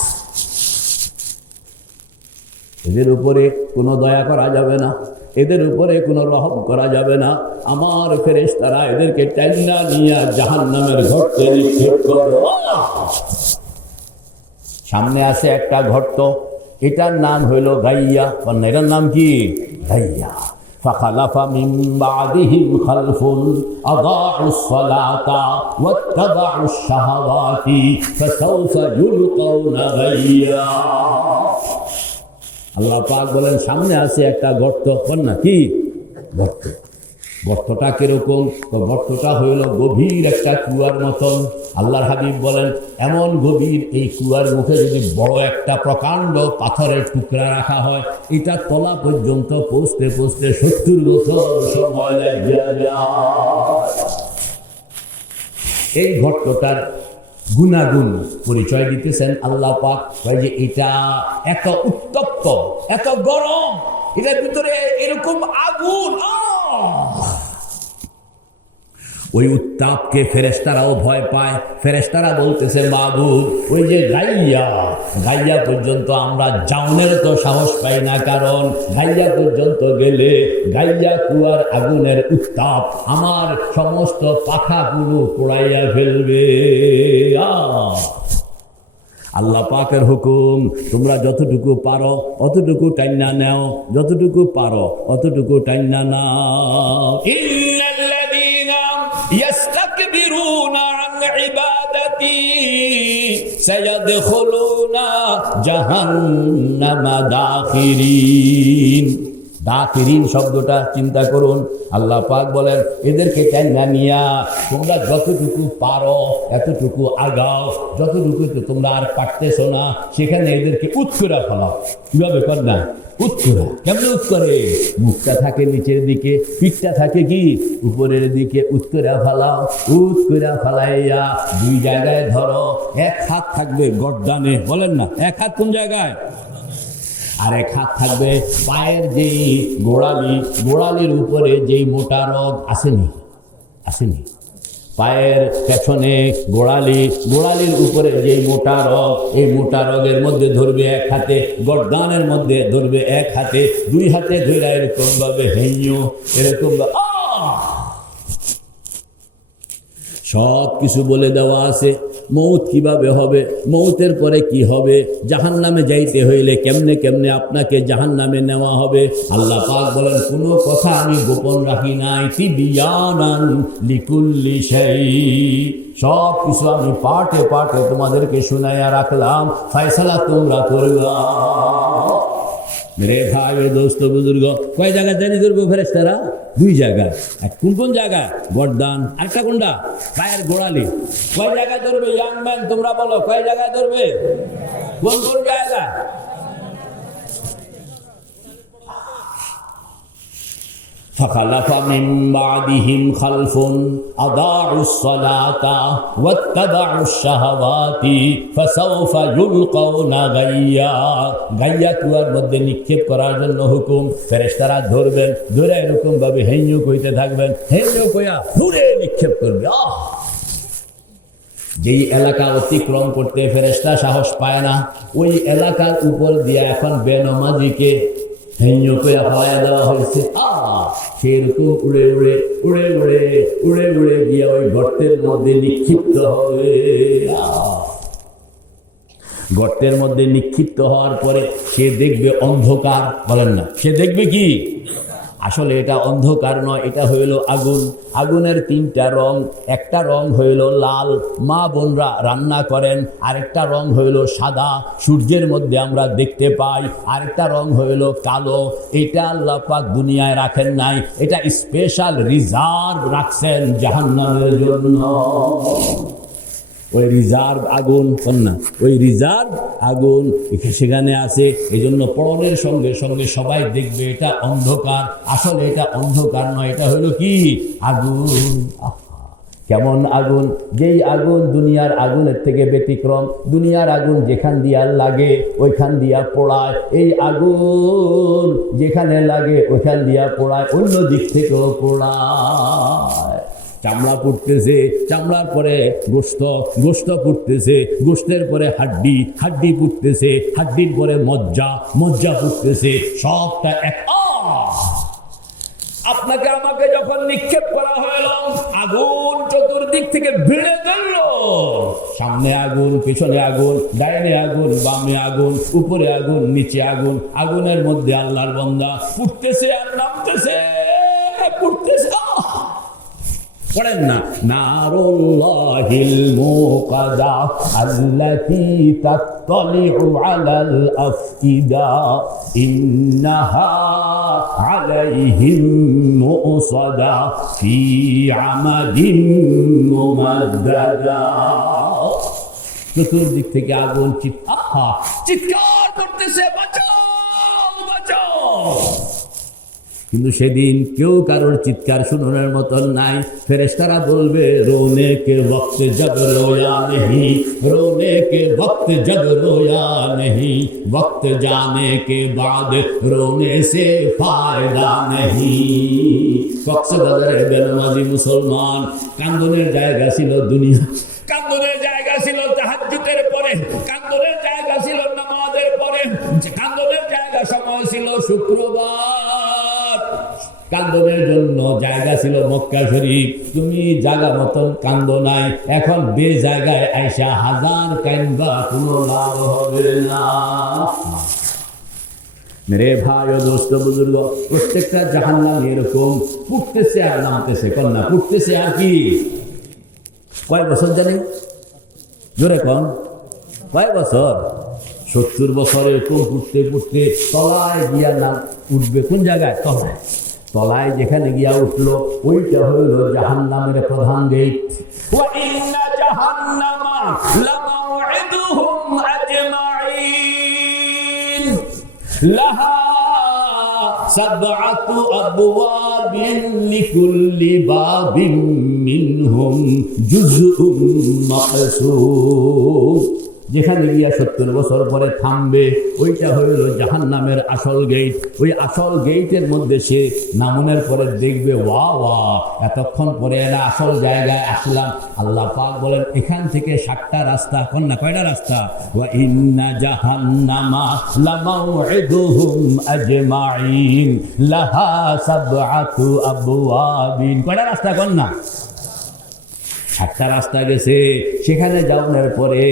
এদের উপরে কোনো দয়া করা যাবে না, এদের উপরে কোনো রহম করা যাবে না। আমার ফেরেশতারা এদেরকে টাইনা নিয়ে জাহান্নামের গর্তে নিক্ষেপ করবে। সামনে আছে একটা গর্ত, এটার নাম হইল গাইয়া। এটার নাম কি? গাইয়া। فخلف من بعدهم خلف أضاعوا الصلاة واتبعوا الشهوات فسوف يلقون غيا। আল্লাহ পাক বলেন, সামনে আছে একটা গর্ত। না কি গর্ত? গর্তটা কিরকম? গর্তটা হইল গভীর একটা কুয়ার মতন। আল্লাহর হাবিব বলেন, এমন গভীর, এই কুয়ার মুখে যদি বড় একটা প্রকাণ্ড পাথরের টুকরা রাখা হয়, এটা তলা পর্যন্ত পৌঁছতে পৌঁছতে 70 বছর সময় লাগে। এই গর্তটার গুণাগুণ পরিচয় দিতেছেন আল্লাহ পাক, যে এটা এত উত্তপ্ত, এত গরম, এটার ভিতরে এরকম আগুন। ওই উত্তাপকে ফেরেশতারাও ভয় পায়। ফেরেশতারা বলতেছে, মাবুদ ওই যে গাইয়া পর্যন্ত আমরা যাওনের তো সাহস পাই না, কারণ গাইয়া পর্যন্ত গেলে গাইয়া কুয়ার আগুনের উত্তাপ আমার সমস্ত পাখাগুলো পোড়াইয়া ফেলবে। আল্লাহ পাকের হুকুম, তোমরা যতটুকু পারো অতটুকু টাইনা নাও, যতটুকু পারো অতটুকু টাইনা নাও। ইন্নাল্লাযীনা ইস্তাকবিরুনা আন ইবাদাতি সায়াদখুলুনা জাহান্নামা দাখিরিন। দাখিরিন শব্দটা চিন্তা করুন। আল্লাহ পাক বলেন, এদেরকে টাইনা নিয়া তোমরা যতটুকু পারো এতটুকু আগাও, যতটুকু তোমরা আর পারতেছো না সেখানে এদেরকে উৎকরা ফেলাও। কিভাবে কর না? উৎকরা। কেমন উৎকরে? মুখটা থাকে নিচের দিকে, পিঠটা থাকে কি উপরের দিকে। উৎকরা ফেলাও, উৎকরা ফেলাইয়া 2 জায়গায় ধরো। এক হাত থাকবে গর্দানে, বলেন না, এক হাত কোন জায়গায়? আর এক হাত থাকবে পায়ের যেই গোড়ালির উপরে যেই মোটা রগ আসেনি, পায়ের পেছনে গোড়ালির উপরে যেই মোটা রগ, এই মোটা রগের মধ্যে ধরবে এক হাতে, গর্দানের মধ্যে ধরবে এক হাতে, 2 হাতে ধরে এরকম ভাবে হেইও, এরকম সব কিছু বলে দেওয়া আছে। মৌত কিভাবে হবে, মৌতের পরে কি হবে, জাহান্নামে যাইতে হইলে কেমনে কেমনে আপনাকে জাহান্নামে নেওয়া হবে। আল্লাহ পাক বলেন, কোনো কথা আমি গোপন রাখি নাই। তিবিয়ানান লিকুল্লি শাই, সব কিছু আমি পার্টে পার্টে তোমাদেরকে শুনাইয়া রাখলাম, ফয়সালা তোমরা করবা। মেরে ভাই ও দোস্ত বুজুর্গ, কয় জায়গায় জানি ধরবো ফেরেশতারা? 2 জায়গায়। কোন কোন জায়গা? গর্দান, আরেকটা কোনটা? পায়ের গোড়ালি। কয় জায়গায় ধরবে? ইয়াং ম্যান তোমরা বলো, কয় জায়গায় ধরবে? কোন কোন জায়গা? فخلف من بعدهم خلف أضاعوا الصلاة واتبعوا الشهوات فسوف يلقون غيا। গাইয়া কুয়ার মধ্যে নিক্ষেপ করার জন্য হুকুম। ফেরেশতারা ধরবেন, ধরে এরকম ভাবে হেঞ্জু কইতে থাকবেন, হেঞ্জু কইয়া দূরে নিক্ষেপ করবে। যেই এলাকা অতিক্রম করতে ফেরেশতা সাহস পায় না, ওই এলাকার উপর দিয়ে এখন বেনমাজিকে হেঞ্জু করে হাওয়া দেওয়া হয়েছে। সেরকম উড়ে উড়ে উড়ে উড়ে উড়ে উড়ে গিয়ে ওই গর্তের মধ্যে নিক্ষিপ্ত হবে। গর্তের মধ্যে নিক্ষিপ্ত হওয়ার পরে সে দেখবে অন্ধকার। বলেন না, সে দেখবে কি? আসলে এটা অন্ধকার নয়, এটা হইল আগুন। আগুনের 3টা রং। একটা রং হইল লাল, মা বোনরা রান্না করেন। আরেকটা রং হইল সাদা, সূর্যের মধ্যে আমরা দেখতে পাই। আরেকটা রং হইল কালো। এটা আল্লাহ পাক দুনিয়ায় রাখেন নাই, এটা স্পেশাল রিজার্ভ রাখছেন জাহান্নামের জন্য। ওই রিজার্ভ আগুন, না ওই রিজার্ভ আগুন সেখানে আছে। এই জন্য পড়নের সঙ্গে সঙ্গে সবাই দেখবে এটা অন্ধকার। আসলে এটা অন্ধকার নয়, এটা হলো কি? আগুন। কেমন আগুন? যেই আগুন দুনিয়ার আগুনের থেকে ব্যতিক্রম। দুনিয়ার আগুন যেখান দিয়া লাগে ওইখান দিয়া পোড়ায়, এই আগুন যেখানে লাগে ওইখান দিয়া পোড়ায়, অন্য দিক থেকেও পোড়ায়। চামড়া পুড়তেছে, চামড়ার পরে গোস্ত, গোস্ত পুড়তেছে, গোস্তের পরে হাড্ডি, হাড্ডি পুড়তেছে, হাড্ডির পরে মজ্জা, মজ্জা পুড়তেছে, সবটা এক। আপনাকে আমাকে যখন নিক্ষেপ করা হলো, আগুন চতুর্দিক থেকে ভিড়ে গেল। সামনে আগুন, পিছনে আগুন, ডাইনে আগুন, বামে আগুন, উপরে আগুন, নিচে আগুন। আগুনের মধ্যে আল্লাহর বান্দা পুড়তেছে আর নামতেছে, পুড়তেছে। পড়েন না, নারুল্লাহিল মুকাদা আল্লাতী তাত্তালিউ আলাল আফইদা ইন্নাহা আলাইহিম মুসাদা ফি আমাদিন মুমাদ্দাদা। চতুর্দিক থেকে আগুন চিৎকার করতেছে, বাঁচাও বাঁচাও। কিন্তু সেদিন কেউ কারোর চিৎকার শুনানোর মতন নাই। ফেরেশতারা বলবে, রোনে কে वक्त जब रोया नहीं, रोने के वक्त जब रोया नहीं, वक्त जाने के बाद रोने से फायदा नहीं। কক্সবাজারের বেনামাজি মুসলমান, কান্দনের জায়গা ছিল দুনিয়া, কান্দনের জায়গা ছিল তাহাজ্জুদের পরে, কান্দনের জায়গা ছিল নামাজের পরে, কান্দনের জায়গা সময় ছিল শুক্রবার, কান্দনের জন্য জায়গা ছিল মক্কা শরীফ। তুমি জায়গা মতন কান্দ নাই, এখন বে জায়গায় আইসা হাজার কান্দবা কোনো লাভ হবে না। মেরে ভাই ও দোস্ত বুজুর্গ, প্রত্যেকটা জাহান্নাম এরকম পুড়তেছে আর নামতেছে। কন্যা পুড়তেছে আর কি? কয় বছর জানি? জোরে কন, কয় বছর? 70 বছর এরকম পুড়তে পুড়তে তলায় গিয়া না উঠবে। কোন জায়গায়? তলায়। তলায় যেখানে গিয়া উঠলো ওইটা হইল জাহান্নামের প্রধান গেট। ওয়া ইন্না জাহান্নামা লামাউইদুহুম আজমাইন লাহা সাবআতু আবওয়াবিন লিকুল্লি বাবিন মিনহুম জুজউম মাকসুম। যেখানে গিয়া 70 বছর পরে থামবে, ওইটা হইল জাহান্নামের আসল গেট। ওই আসল গেটের মধ্যে সে নামনের পরে দেখবে, ওয়া ওয়া, এতক্ষণ পরে এরা আসল জায়গায় আসলাম। আল্লাহ পাক বলেন, এখান থেকে 7টা রাস্তা। কন্যা কয়টা রাস্তা? ওয়া ইন্না জাহান্নামা লামাউইদুহুম আজমাইন লাহা সাবআতু আবওয়াবিন। কয়টা রাস্তা? কন্যা 7টা রাস্তা গেছে। সেখানে যাওয়ার পরে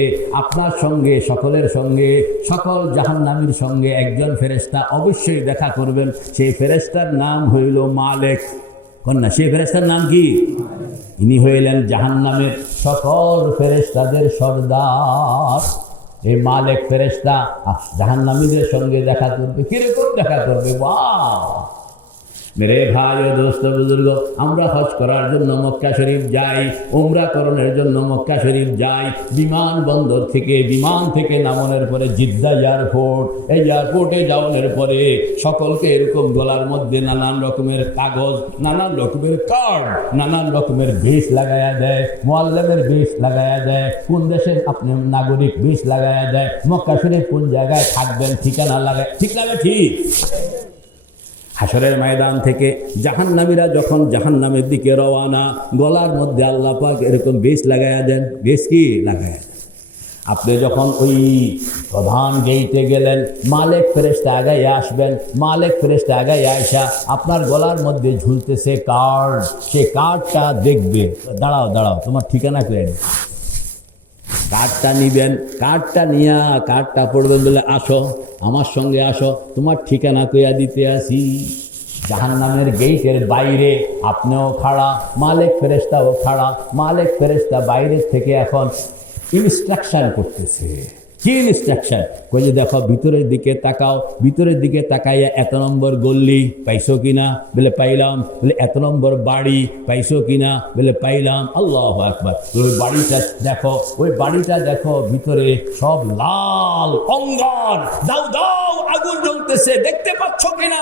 আপনার সঙ্গে, সকলের সঙ্গে, সকল জাহান্নামীর সঙ্গে একজন ফেরেশতা অবশ্যই দেখা করবেন। সেই ফেরেশতার নাম হইল মালিক। কন্যা, সেই ফেরেশতার নাম কি? ইনি হইলেন জাহান্নামের সকল ফেরেশতাদের সর্দার। এই মালিক ফেরেশতা জাহান্নামীদের সঙ্গে দেখা করবে। কিরকম দেখা করবে? বাহ! মেরে ভাই ও দোস্ত বুজুর্গ, আমরা হজ করার জন্য মক্কা শরীফ যাই, উমরা করণের জন্য মক্কা শরীফ যাই। বিমানবন্দর থেকে, বিমান থেকে নামানোর পরে জিদ্দা এয়ারপোর্ট, এই এয়ারপোর্টে যাওয়ার পরে সকলকে এরকম গলার মধ্যে নানান রকমের কাগজ, নানান রকমের কার্ড, নানান রকমের বেশ লাগায়া দেয়। মোয়াল্লেমের বেশ লাগায়া দেয়, কোন দেশের আপনি নাগরিক বেশ লাগায়া দেয়, মক্কা শরীফ কোন জায়গায় থাকবেন ঠিকানা লাগায়। ঠিক লাগে? ঠিক। হাসরের ময়দান থেকে জাহান্নামীরা যখন জাহান্নামের দিকে রওয়ানা, গলার মধ্যে আল্লাহ পাক এরকম বেশ লাগায়া দেন। বেশ কি লাগায়া দেন? আপনি যখন ওই প্রধান গেইটে গেলেন, মালিক ফেরেশতা আগাইয়া আসবেন। মালিক ফেরেশতা আগাইয়া আসা আপনার গলার মধ্যে ঝুলতেছে কার্ড। সেই কার্ডটা দেখবে। দাঁড়াও দাঁড়াও, তোমার ঠিকানা কই? কার্ডটা নিবেন। কার্ডটা নিয়া কার্ডটা পড়বেন, বলে আসো আমার সঙ্গে আসো, তোমার ঠিকানা কইয়া দিতে আসি। জাহান্নামের গেটের বাইরে আপনিও খাড়া, মালিক ফেরেশতাও খাড়া। মালিক ফেরেশতা বাইরের থেকে এখন ইনস্ট্রাকশন করতেছে। কি ইনস্ট্রাকশন? কই যে দেখো ভিতরের দিকে তাকাও, ভিতরের দিকে তাকাইয়া 1 নম্বর গল্লি পাইছো কিনা? বলে পাইলাম। বলে 1 নম্বর বাড়ি পাইছো কিনা? বলে পাইলাম। আল্লাহু আকবার। ওই বাড়িটা দেখো, ওই বাড়িটা দেখো, ভিতরে সব লাল অঙ্গার, দাও দাও আগুন জ্বলতেছে, দেখতে পাচ্ছ কিনা?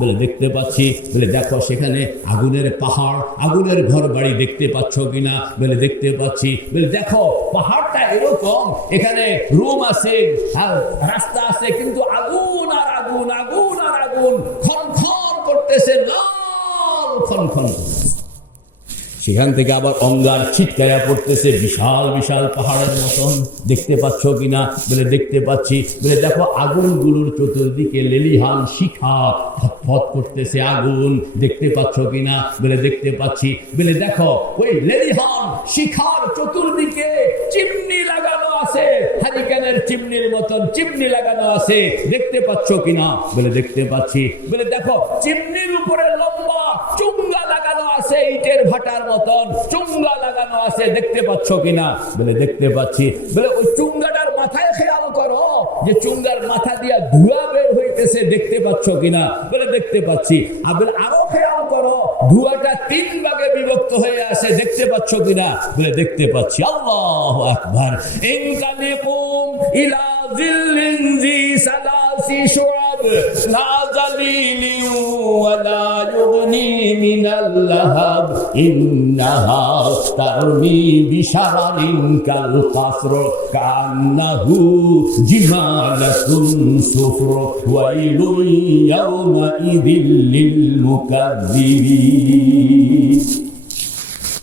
বলে দেখতে পাচ্ছি। বলে দেখো সেখানে আগুনের পাহাড়, আগুনের ঘর বাড়ি দেখতে পাচ্ছ কিনা? বলে দেখতে পাচ্ছি। বলে দেখো পাহাড়টা এরকম, এখানে রুম আছে, রাস্তা আছে, কিন্তু আগুন আর আগুন, আগুন আর আগুন, খন খন করতেছে, লাল খন খন। সেখান থেকে আবার অঙ্গার ছিটকায়া পড়তেছে, বিশাল বিশাল পাহাড়ের মতন, দেখতে পাচ্ছ কিনা? বলে দেখতে পাচ্ছি। বলে দেখো আগুনগুলোর চতুর্দিকে লেলিহান শিখা ফটফট করতেছে, আগুন দেখতে পাচ্ছ কিনা? বলে দেখতে পাচ্ছি। বলে দেখো ওই লেলিহান শিখার চতুর্দিকে চিমনি লাগানো আছে, হারিকেনের চিমনির মতন চিমনি লাগানো আছে, দেখতে পাচ্ছ কিনা? বলে দেখতে পাচ্ছি। বলে দেখো চিমনির উপরে লম্বা চুঙ্গা লাগানো আছে, ইটের ভাটার মতন চুঙ্গা লাগানো আছে, দেখতে পাচ্ছ কিনা? বলে দেখতে পাচ্ছি। বলে ওই চুঙ্গাটার মাথায় খেয়াল করো, যে চুঙ্গার মাথা দিয়া ধোঁয়া বের হইতেছে, দেখতে পাচ্ছ কিনা? বলে দেখতে পাচ্ছি। আরো খেয়াল করো, ধোঁয়াটা 3 ভাগে বিভক্ত হয়ে আছে, দেখতে পাচ্ছ কিনা? বলে দেখতে পাচ্ছি। আল্লাহু আকবার। ইনকালিকুম ইলা জিল্লিন জি সালাসি শুআব লা যালিলিন ওয়ালা ইউগনি মিনাল লাহাব ইন্নাহা তারমি বিশারারিন কাল কাসর কান্নাহু জিমালাতুন সুফর ওয়াইলুন ইয়াওমাইযিল লিল মুকাজ্জিবিন।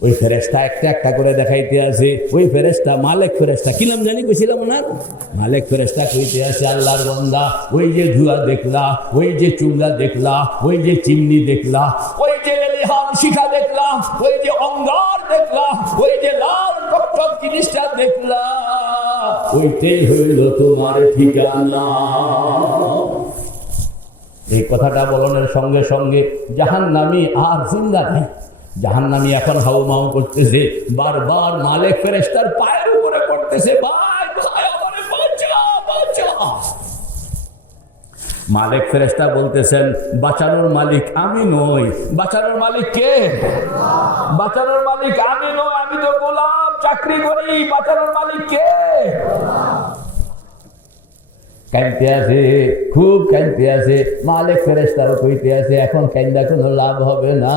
ওই ফেরেশতা একটা একটা করে দেখাইতে আছে। ওই ফেরেশতা মালিক ফেরেশতা, কি নাম জানি কইছিলাম ওনার? মালিক ফেরেশতা কইতে আছে, আল্লাহর বান্দা, ওই যে ধোঁয়া দেখলা, ওই যে চুঙ্গা দেখলা, ওই যে চিমনি দেখলা, ওই যে লেলিহান শিখা দেখলা, ওই যে অঙ্গার দেখলা, ওই যে লাল টকটক জিনিসটা দেখলা, ওইটাই হইল তোমার ঠিকানা। এই কথাটা বলনের সঙ্গে সঙ্গে জাহান্নামী আর জিন্দা নেই। জাহান্নামী এখন হাউমাউ করতেছে, বারবার মালিক ফেরেশতার পায়ের উপরে পড়তেছে, ভাই ভাই আমারে বাঁচা বাঁচা। মালিক ফেরেশতা বলতেছেন, বাঁচানোর মালিক আমি নই। বাঁচানোর মালিক কে? বাঁচানোর মালিক আমি নই, আমি তো গোলাম, চাকরি করি। বাঁচানোর মালিক কে? কাঁদতে আছে, খুব কাঁদতে আছে। মালিক ফেরেশতাও কইতে আছে এখন কান্দা কোনো লাভ হবে না।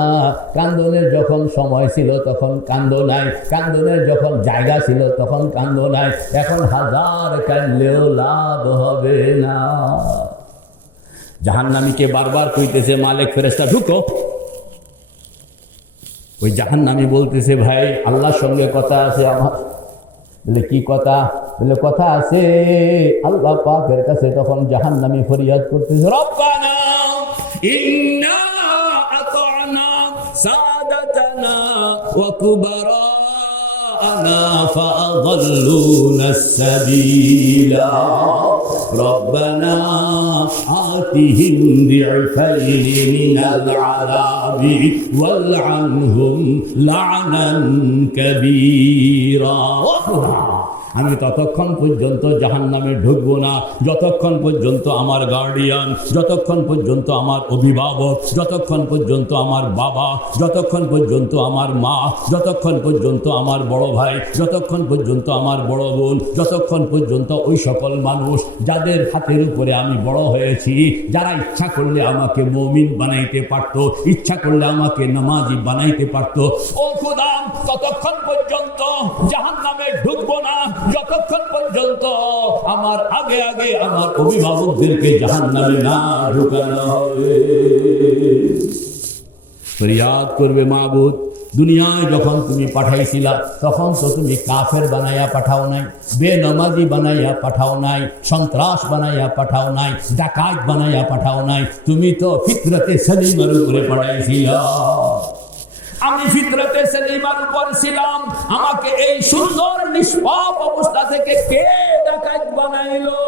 কান্দনের যখন সময় ছিল তখন কান্দো নাই, কান্দনের যখন জায়গা ছিল তখন কান্দো নাই, এখন হাজার কান্দলেও লাভ হবে না। জাহান্নামীকে বারবার কইতেছে মালিক ফেরেশতা ঢুকো। ওই জাহান্নামী বলতেছে ভাই আল্লাহর সঙ্গে কথা আছে আমার। বলে কি কথা? বলে কথা আছে আল্লাহ পাকের কাছে। তখন জাহান্নামী ফরিয়াদ করতেছে রব্বানা ইন্না আতা'না সাদাতানা ওয়া কুবারানা ফাআযাল্লুনা আস-সাবিলা রব্বানা আতিহিম দি'ফাইনি মিনাল আযাবি ওয়াল'আনহুম লা'নান কাবীরা। আমি ততক্ষণ পর্যন্ত জাহান্নামে ঢুকবো না যতক্ষণ পর্যন্ত আমার গার্ডিয়ান, যতক্ষণ পর্যন্ত আমার অভিভাবক, যতক্ষণ পর্যন্ত আমার বাবা, যতক্ষণ পর্যন্ত আমার মা, যতক্ষণ পর্যন্ত আমার বড় ভাই, যতক্ষণ পর্যন্ত আমার বড় বোন, যতক্ষণ পর্যন্ত ওই সকল মানুষ যাদের হাতের উপরে আমি বড় হয়েছি, যারা ইচ্ছা করলে আমাকে মুমিন বানাইতে পারতো, ইচ্ছা করলে আমাকে নামাজি বানাইতে পারতো, ও খোদা ততক্ষণ পর্যন্ত জাহান্নামে ঢুকবো না যতক্ষণ পর্যন্ত আমার আগে আগে আমার অভিভাবকদেরকে জাহান্নামে না ঢুকানো হবে। ফরিয়াদ করবে মাবুদ দুনিয়ায় যখন তুমি পাঠাইছিলা তখন তো তুমি কাফের বানাইয়া পাঠাও নাই, বেনামাজি বানাইয়া পাঠাও নাই, সন্ত্রাস বানাইয়া পাঠাও নাই, ডাকাত বানাইয়া পাঠাও নাই, তুমি তো ফিতরতে সলিমার উপরে পাঠাইছিলা। আমি ফিতরতে সলিমার উপর ছিলাম, আমাকে এই সুন্দর নিষ্পাপ অবস্থা থেকে কে ডাকাত বানাইলো?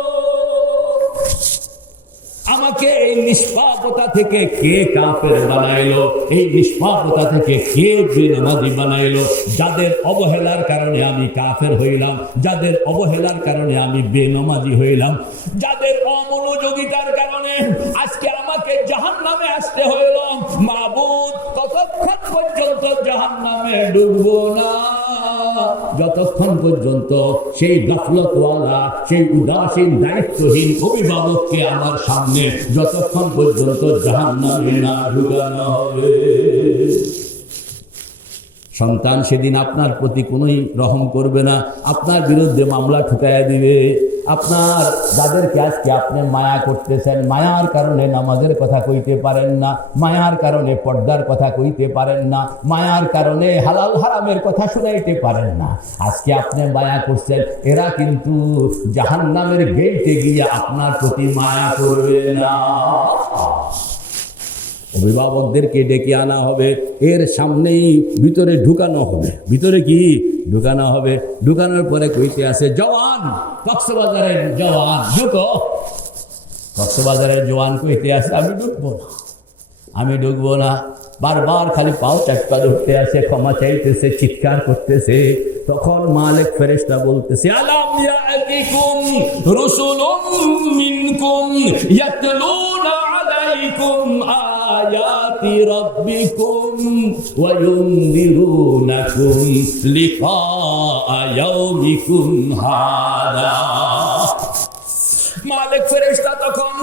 আমাকে এই নিষ্পাপতা থেকে কে কাফের বানাইলো? এই নিষ্পাপতা থেকে কে বেনামাজি বানাইলো? যাদের অবহেলার কারণে আমি কাফের হইলাম, যাদের অবহেলার কারণে আমি বেনামাজি হইলাম, যাদের অমনোযোগিতার কারণে আজকে আমাকে জাহান্নামে আসতে হইল। মাবুদ ততক্ষণ পর্যন্ত জাহান্নামে ডুববো না যতক্ষণ পর্যন্ত সেই গাফলতওয়ালা, সেই উদাসীন দায়িত্বহীন অভিভাবককে আমার সামনে যতক্ষণ পর্যন্ত জাহান্নামে না ঢুকানো হবে। সন্তান সেদিন আপনার প্রতি কোনোই রহম করবে না, আপনার বিরুদ্ধে মামলা ঠুকাইয়া দিবে। আপনার যাদেরকে আজকে আপনি মায়া করতেছেন, মায়ার কারণে নামাজের কথা কইতে পারেন না, মায়ার কারণে পর্দার কথা কইতে পারেন না, মায়ার কারণে হালাল হারামের কথা শুনাইতে পারেন না, আজকে আপনি মায়া করছেন, এরা কিন্তু জাহান্নামের গেটে গিয়ে আপনার প্রতি মায়া করবে না। অভিভাবকদেরকে ডেকে আনা হবে, এর সামনেই ভিতরে ঢুকানো হবে। ভিতরে কি ঢুকানো হবে? ঢুকানোর পরে কইতে আছে জওয়ান, কক্সবাজারের জওয়ান ঢুকো। কক্সবাজারের জওয়ান কইতে আছে আমি ঢুকবো না, আমি ঢুকবো না। বারবার খালি পাও চাপা ধরতে আছে, ক্ষমা চাইতেছে, চিৎকার করতেছে। তখন মালিক ফেরেশতা বলতেছে আলাম ইয়াতিকুম রুসুলুম মিনকুম ইয়াতলুনা আলাইকুম আয়াতি রাব্বিকুম ওয়া ইউনদিরুনাকুম লিকা ইয়াউমিকুম হাদা। মালিক ফেরেশতা তখন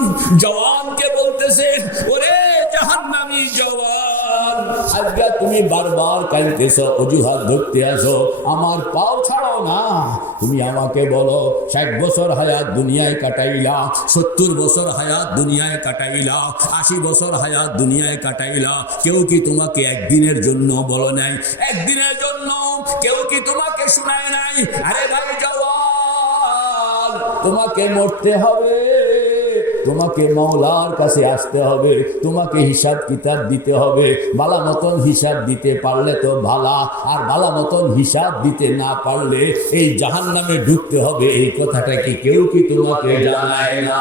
জওয়ানকে বলতেছে ওরে জাহান্নামী জওয়ান, আজকে তুমি বারবার কাঁদতেছো, অজুহাত ধরতে আসো, আমার পাও ছাড়াও না। তুমি আমাকে বলো 60 বছর হায়াত দুনিয়ায় কাটাইলা, 70 বছর হায়াত দুনিয়ায় কাটাইলা, 80 বছর হায়াত দুনিয়ায় কাটাইলা, কেউ কি তোমাকে একদিনের জন্য বলো নাই? একদিনের জন্য কেউ কি তোমাকে শোনায় নাই? আরে ভাই জওয়ান, তোমাকে মরতে হবে, তোমাকে মাওলার কাছে আসতে হবে, তোমাকে হিসাব কিতাব দিতে হবে। ভালো মতন হিসাব দিতে পারলে তো ভালা, আর ভালো মতন হিসাব দিতে না পারলে এই জাহান্নামে ঢুকতে হবে। এই কথাটা কি কেউ কি তোমাকে জানায় না?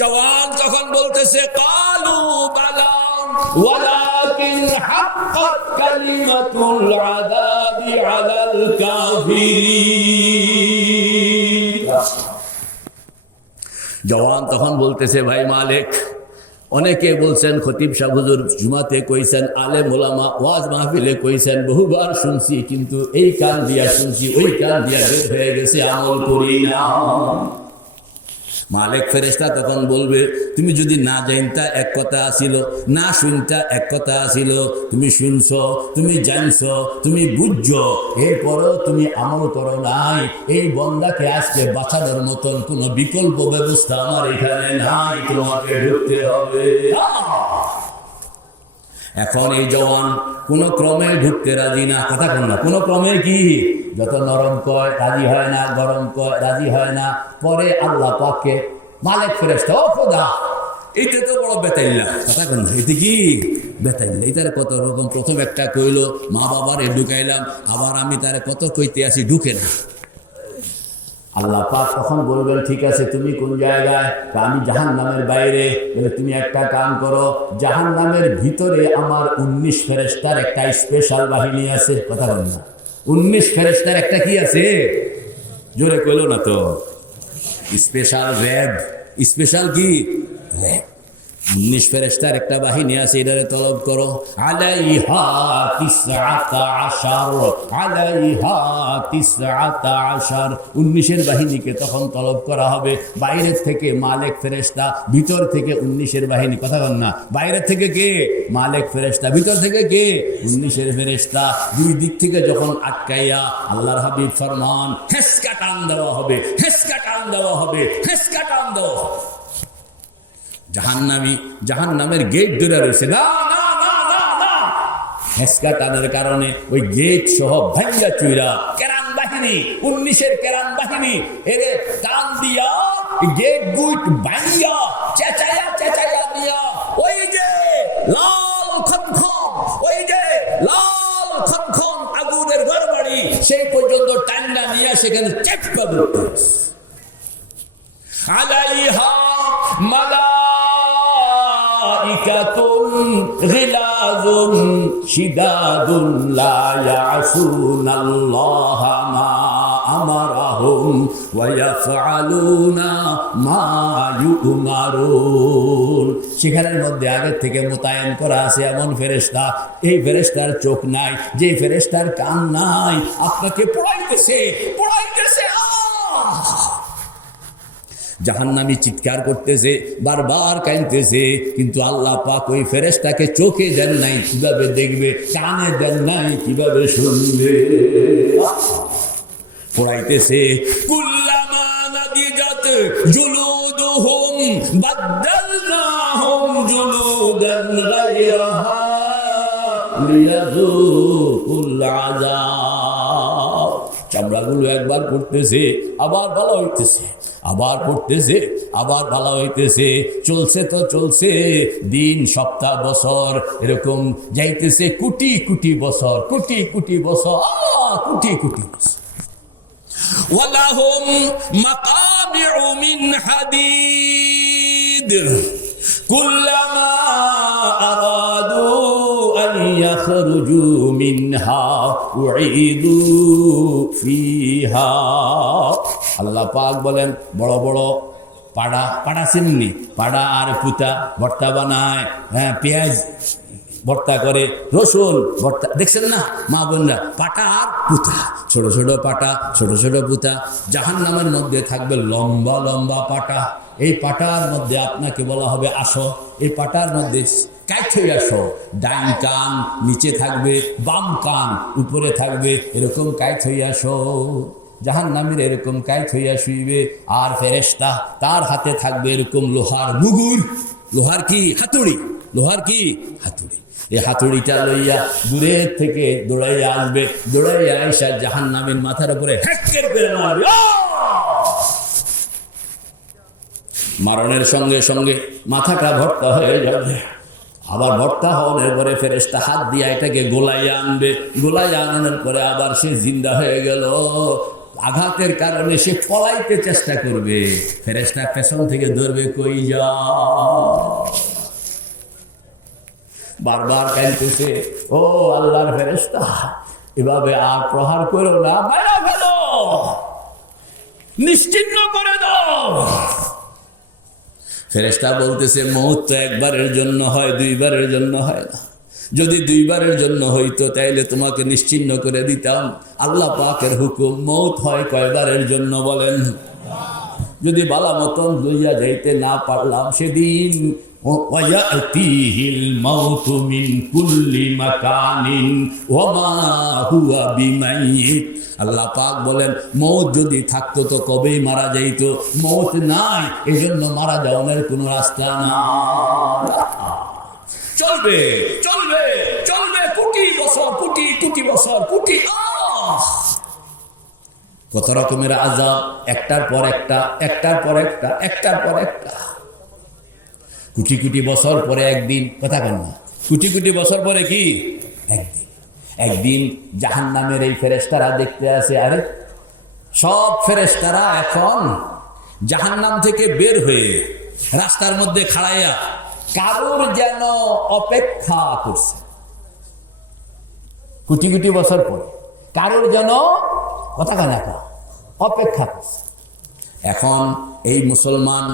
জওয়ান তখন বলতেছে কালু বালা ওয়ালাকিন হাক্কাত কালিমাতুল আযাবি আলাল কাফিরিন। জওয়ান তখন বলতেছে ভাই মালিক, অনেকে বলছেন খতিব সাহেব হুজুর জুমাতে কইছেন, আলেম ওলামা ওয়াজ মাহফিলে কইছেন, বহুবার শুনছি, কিন্তু এই কান দিয়া শুনছি, ওই কান দিয়া বের হয়ে গেছে, আমল করি না। মালিক ফেরেশতা তখন বলবে, তুমি যদি না জানতা এক কথা আসিল, না শুনতা এক কথা আসিল, তুমি শুনছ, তুমি জানছ, তুমি বুঝছো, এরপরও তুমি আমল করো নাই, এই বন্দাকে আজকে বাঁচানোর মতন কোনো বিকল্প ব্যবস্থা আমার এখানে নাই, তোমাকে ঢুকতে হবে। এখন এই জওয়ান কোন ক্রমে ঢুকতে রাজি না, কথা কন না, কোন ক্রমে কি, যত নরম কয় রাজি হয় না, গরম কয় রাজি হয় না। পরে আল্লাহ পাককে মালিক ফেরেশতা, ও খোদা, এইটা তো বড় বেতাইল্লা, কথা কন না, এতে কি বেতাইল্লা, এটার কত রকম, প্রথম একটা কইলো মা বাবার ঢুকাইলাম, আবার আমি তার কত কইতে আসি, ঢুকে না। আল্লাহ পাক তখন বলবেন, ঠিক আছে তুমি কোন জায়গায়, আমি জাহান্নামের বাইরে। বলে তুমি একটা কাম করো, জাহান্নামের ভিতরে আমার 19 ফেরেশতার একটা স্পেশাল বাহিনী আছে, কথা বল না, 19 ফেরেশতার একটা কি আছে, জোরে কইলো না তো, স্পেশাল র্যাব, স্পেশাল কি র্যাব, 19 ফেরেশতার একটা বাহিনী আছে, এটারে তলব করো। আলাইহা 19, আলাইহা 19, 19-এর বাহিনীকে তখন তলব করা হবে। বাইরের থেকে মালিক ফেরেশতা, ভিতর থেকে 19-এর বাহিনী, কথা বল না, বাইরের থেকে কে, মালিক ফেরেশতা, ভিতর থেকে কে, 19-এর ফেরেশতা। দুই দিক থেকে যখন আটকাইয়া আল্লাহর হাবিব ফরমান, হেসকা টান দেওয়া হবে, হেসকা টান দেওয়া হবে, হেসকা টান দেওয়া হবে। জাহান্নামের গেট ধরে রয়েছে, না না না না না, হেসকা টানের কারণে ওই গেট সহ ভাঙ্গা চুইরা কেরান বাহিনী, 19-এর কেরান বাহিনী এরে টান দিয়া গেট গুট ভাঙ্গা চেঁচাইয়া চেঁচাইয়া দিয়া ওই যে লাল খনখন, ওই যে লাল খনখন আগুনের ঘরবাড়ি, সেই পর্যন্ত টান্ডা নিয়ে সেখানে চেপা দিতে। আলাইহা মালাইকাতুন গিলাযুন শিদাদুন লা ইয়াসুনাল্লাহা মা আমারাহুম ওয়া ইয়াফআলুনা মা ইউমারুন। সেখানের মধ্যে আগের থেকে মোতায়েন করা আছে এমন ফেরেশতা, এই ফেরেশতার চোখ নাই, যে ফেরেশতার কান নাই, আপনাকে পড়াইতেছে পড়াইতেছে। জাহান্নামী চিৎকার করতেছে, বারবার কাঁদতেছে, কিন্তু আল্লাহ পাক ওই ফেরেশতাকে চোখে দেন নাই, কিভাবে দেখবে, কানে দেন নাই, কিভাবে শুনবে। পড়াইতেছে, কুল্লামা নাদিজাত জুলুদুহুম বাদদালনাহুম জুলুদান গায়রাহা লিয়াযুকুল আযাব। চামড়াগুলো একবার পড়তেছে, আবার ভালো হইতেছে, আবার পড়তেছে, আবার ভালো হইতেছে, চলছে তো চলছে, দিন সপ্তাহ বছর এরকম যাইতেছে, কোটি কোটি বছর, কোটি কোটি বছর, কোটি কোটি বছর। ওয়ালাহুম মাকামিউ মিন হাদিদ কুল্লামা আরাদু আন ইয়াখরুজু মিনহা উঈদু ফিহা। আল্লাহ পাক বলেন, বড় বড় পাড়া, পাড়া চিমনি, পাড়া আর পুতা ভর্তা বানায়, হ্যাঁ, পেঁয়াজ ভর্তা করে, রসুন ভর্তা, দেখছেন না মা বোনরা, পাটা আর পুতা, ছোট ছোট পাটা, ছোট ছোট পুতা। জাহান্নামের মধ্যে থাকবে লম্বা লম্বা পাটা, এই পাটার মধ্যে আপনাকে বলা হবে আসো, এই পাটার মধ্যে কাইট হয়ে আসো, ডাইন কান নিচে থাকবে, বাম কান উপরে থাকবে, এরকম কাইট হয়ে আসো। জাহান্নামীর এরকম কাইট হইয়া শুইবে, আর ফেরেশতা তার হাতে থাকবে এরকম লোহার মুগুর, লোহার কি হাতুড়ি, লোহার কি হাতুড়ি। এই হাতুড়িটা লইয়া দূরের থেকে দৌড়াইয়া আসবে, দৌড়াইয়া আইসা জাহান্নামীর মাথার উপরে হ্যাক্কের করে মারবে। মারণের সঙ্গে সঙ্গে মাথাটা ভর্তা হয়ে যাবে। আবার ভর্তা হওয়ার পরে ফেরেশতা হাত দিয়ে এটাকে গোলাইয়া আনবে, গোলাইয়া আনানোর পরে আবার সে জিন্দা হয়ে গেল। আঘাতের কারণে সে পলাইতে চেষ্টা করবে, ফেরেশতা পেছন থেকে ধরবে, কই যা, বারবার কাঁদতেছে, ও আল্লাহর ফেরেশতা, এভাবে আর প্রহার করো না, মারা ফেলো, নিশ্চিহ্ন করে দাও। ফেরেশতা বলতেছে মৌত তো একবারের জন্য হয়, দুইবারের জন্য হয় না। যদি দুইবারের জন্য হইতো তাইলে তোমাকে নিশ্চিহ্ন করে দিতাম। আল্লাহ পাকের হুকুম, মৌত হয় কয়বারের জন্য বলেন? যদি বালা মতন লইয়া যাইতে না পারলাম সেদিন ওয়ায়াতিহিল মাউতু মিন কুল্লি মাকানিন ওয়া মা হুয়া বিমাইয়িত। আল্লাহ পাক বলেন মৌত যদি থাকতো তো কবেই মারা যাইতো, মৌত নাই এজন্য মারা যাওয়ার কোনো রাস্তা না। চলবে চলবে চলবে কোটি বছর, কোটি কোটি বছর, কোটি কত রকমের আযাব, একটার পর একটা, একটার পর একটা, একটার পর একটা। কোটি কোটি বছর পরে একদিন, কথা কেন না, কোটি কোটি বছর পরে কি একদিন। একদিন জাহান্নামের এই ফেরেশতারা দেখতে আসে, আরে সব ফেরেশতারা এখন জাহান্নাম থেকে বের হয়ে রাস্তার মধ্যে খাড়াইয়া কারোর যেন অপেক্ষা করছে। কোটি কোটি বছর পরে কারোর যেন, কথা কেন, অপেক্ষা করছে। এখন এই মুসলমান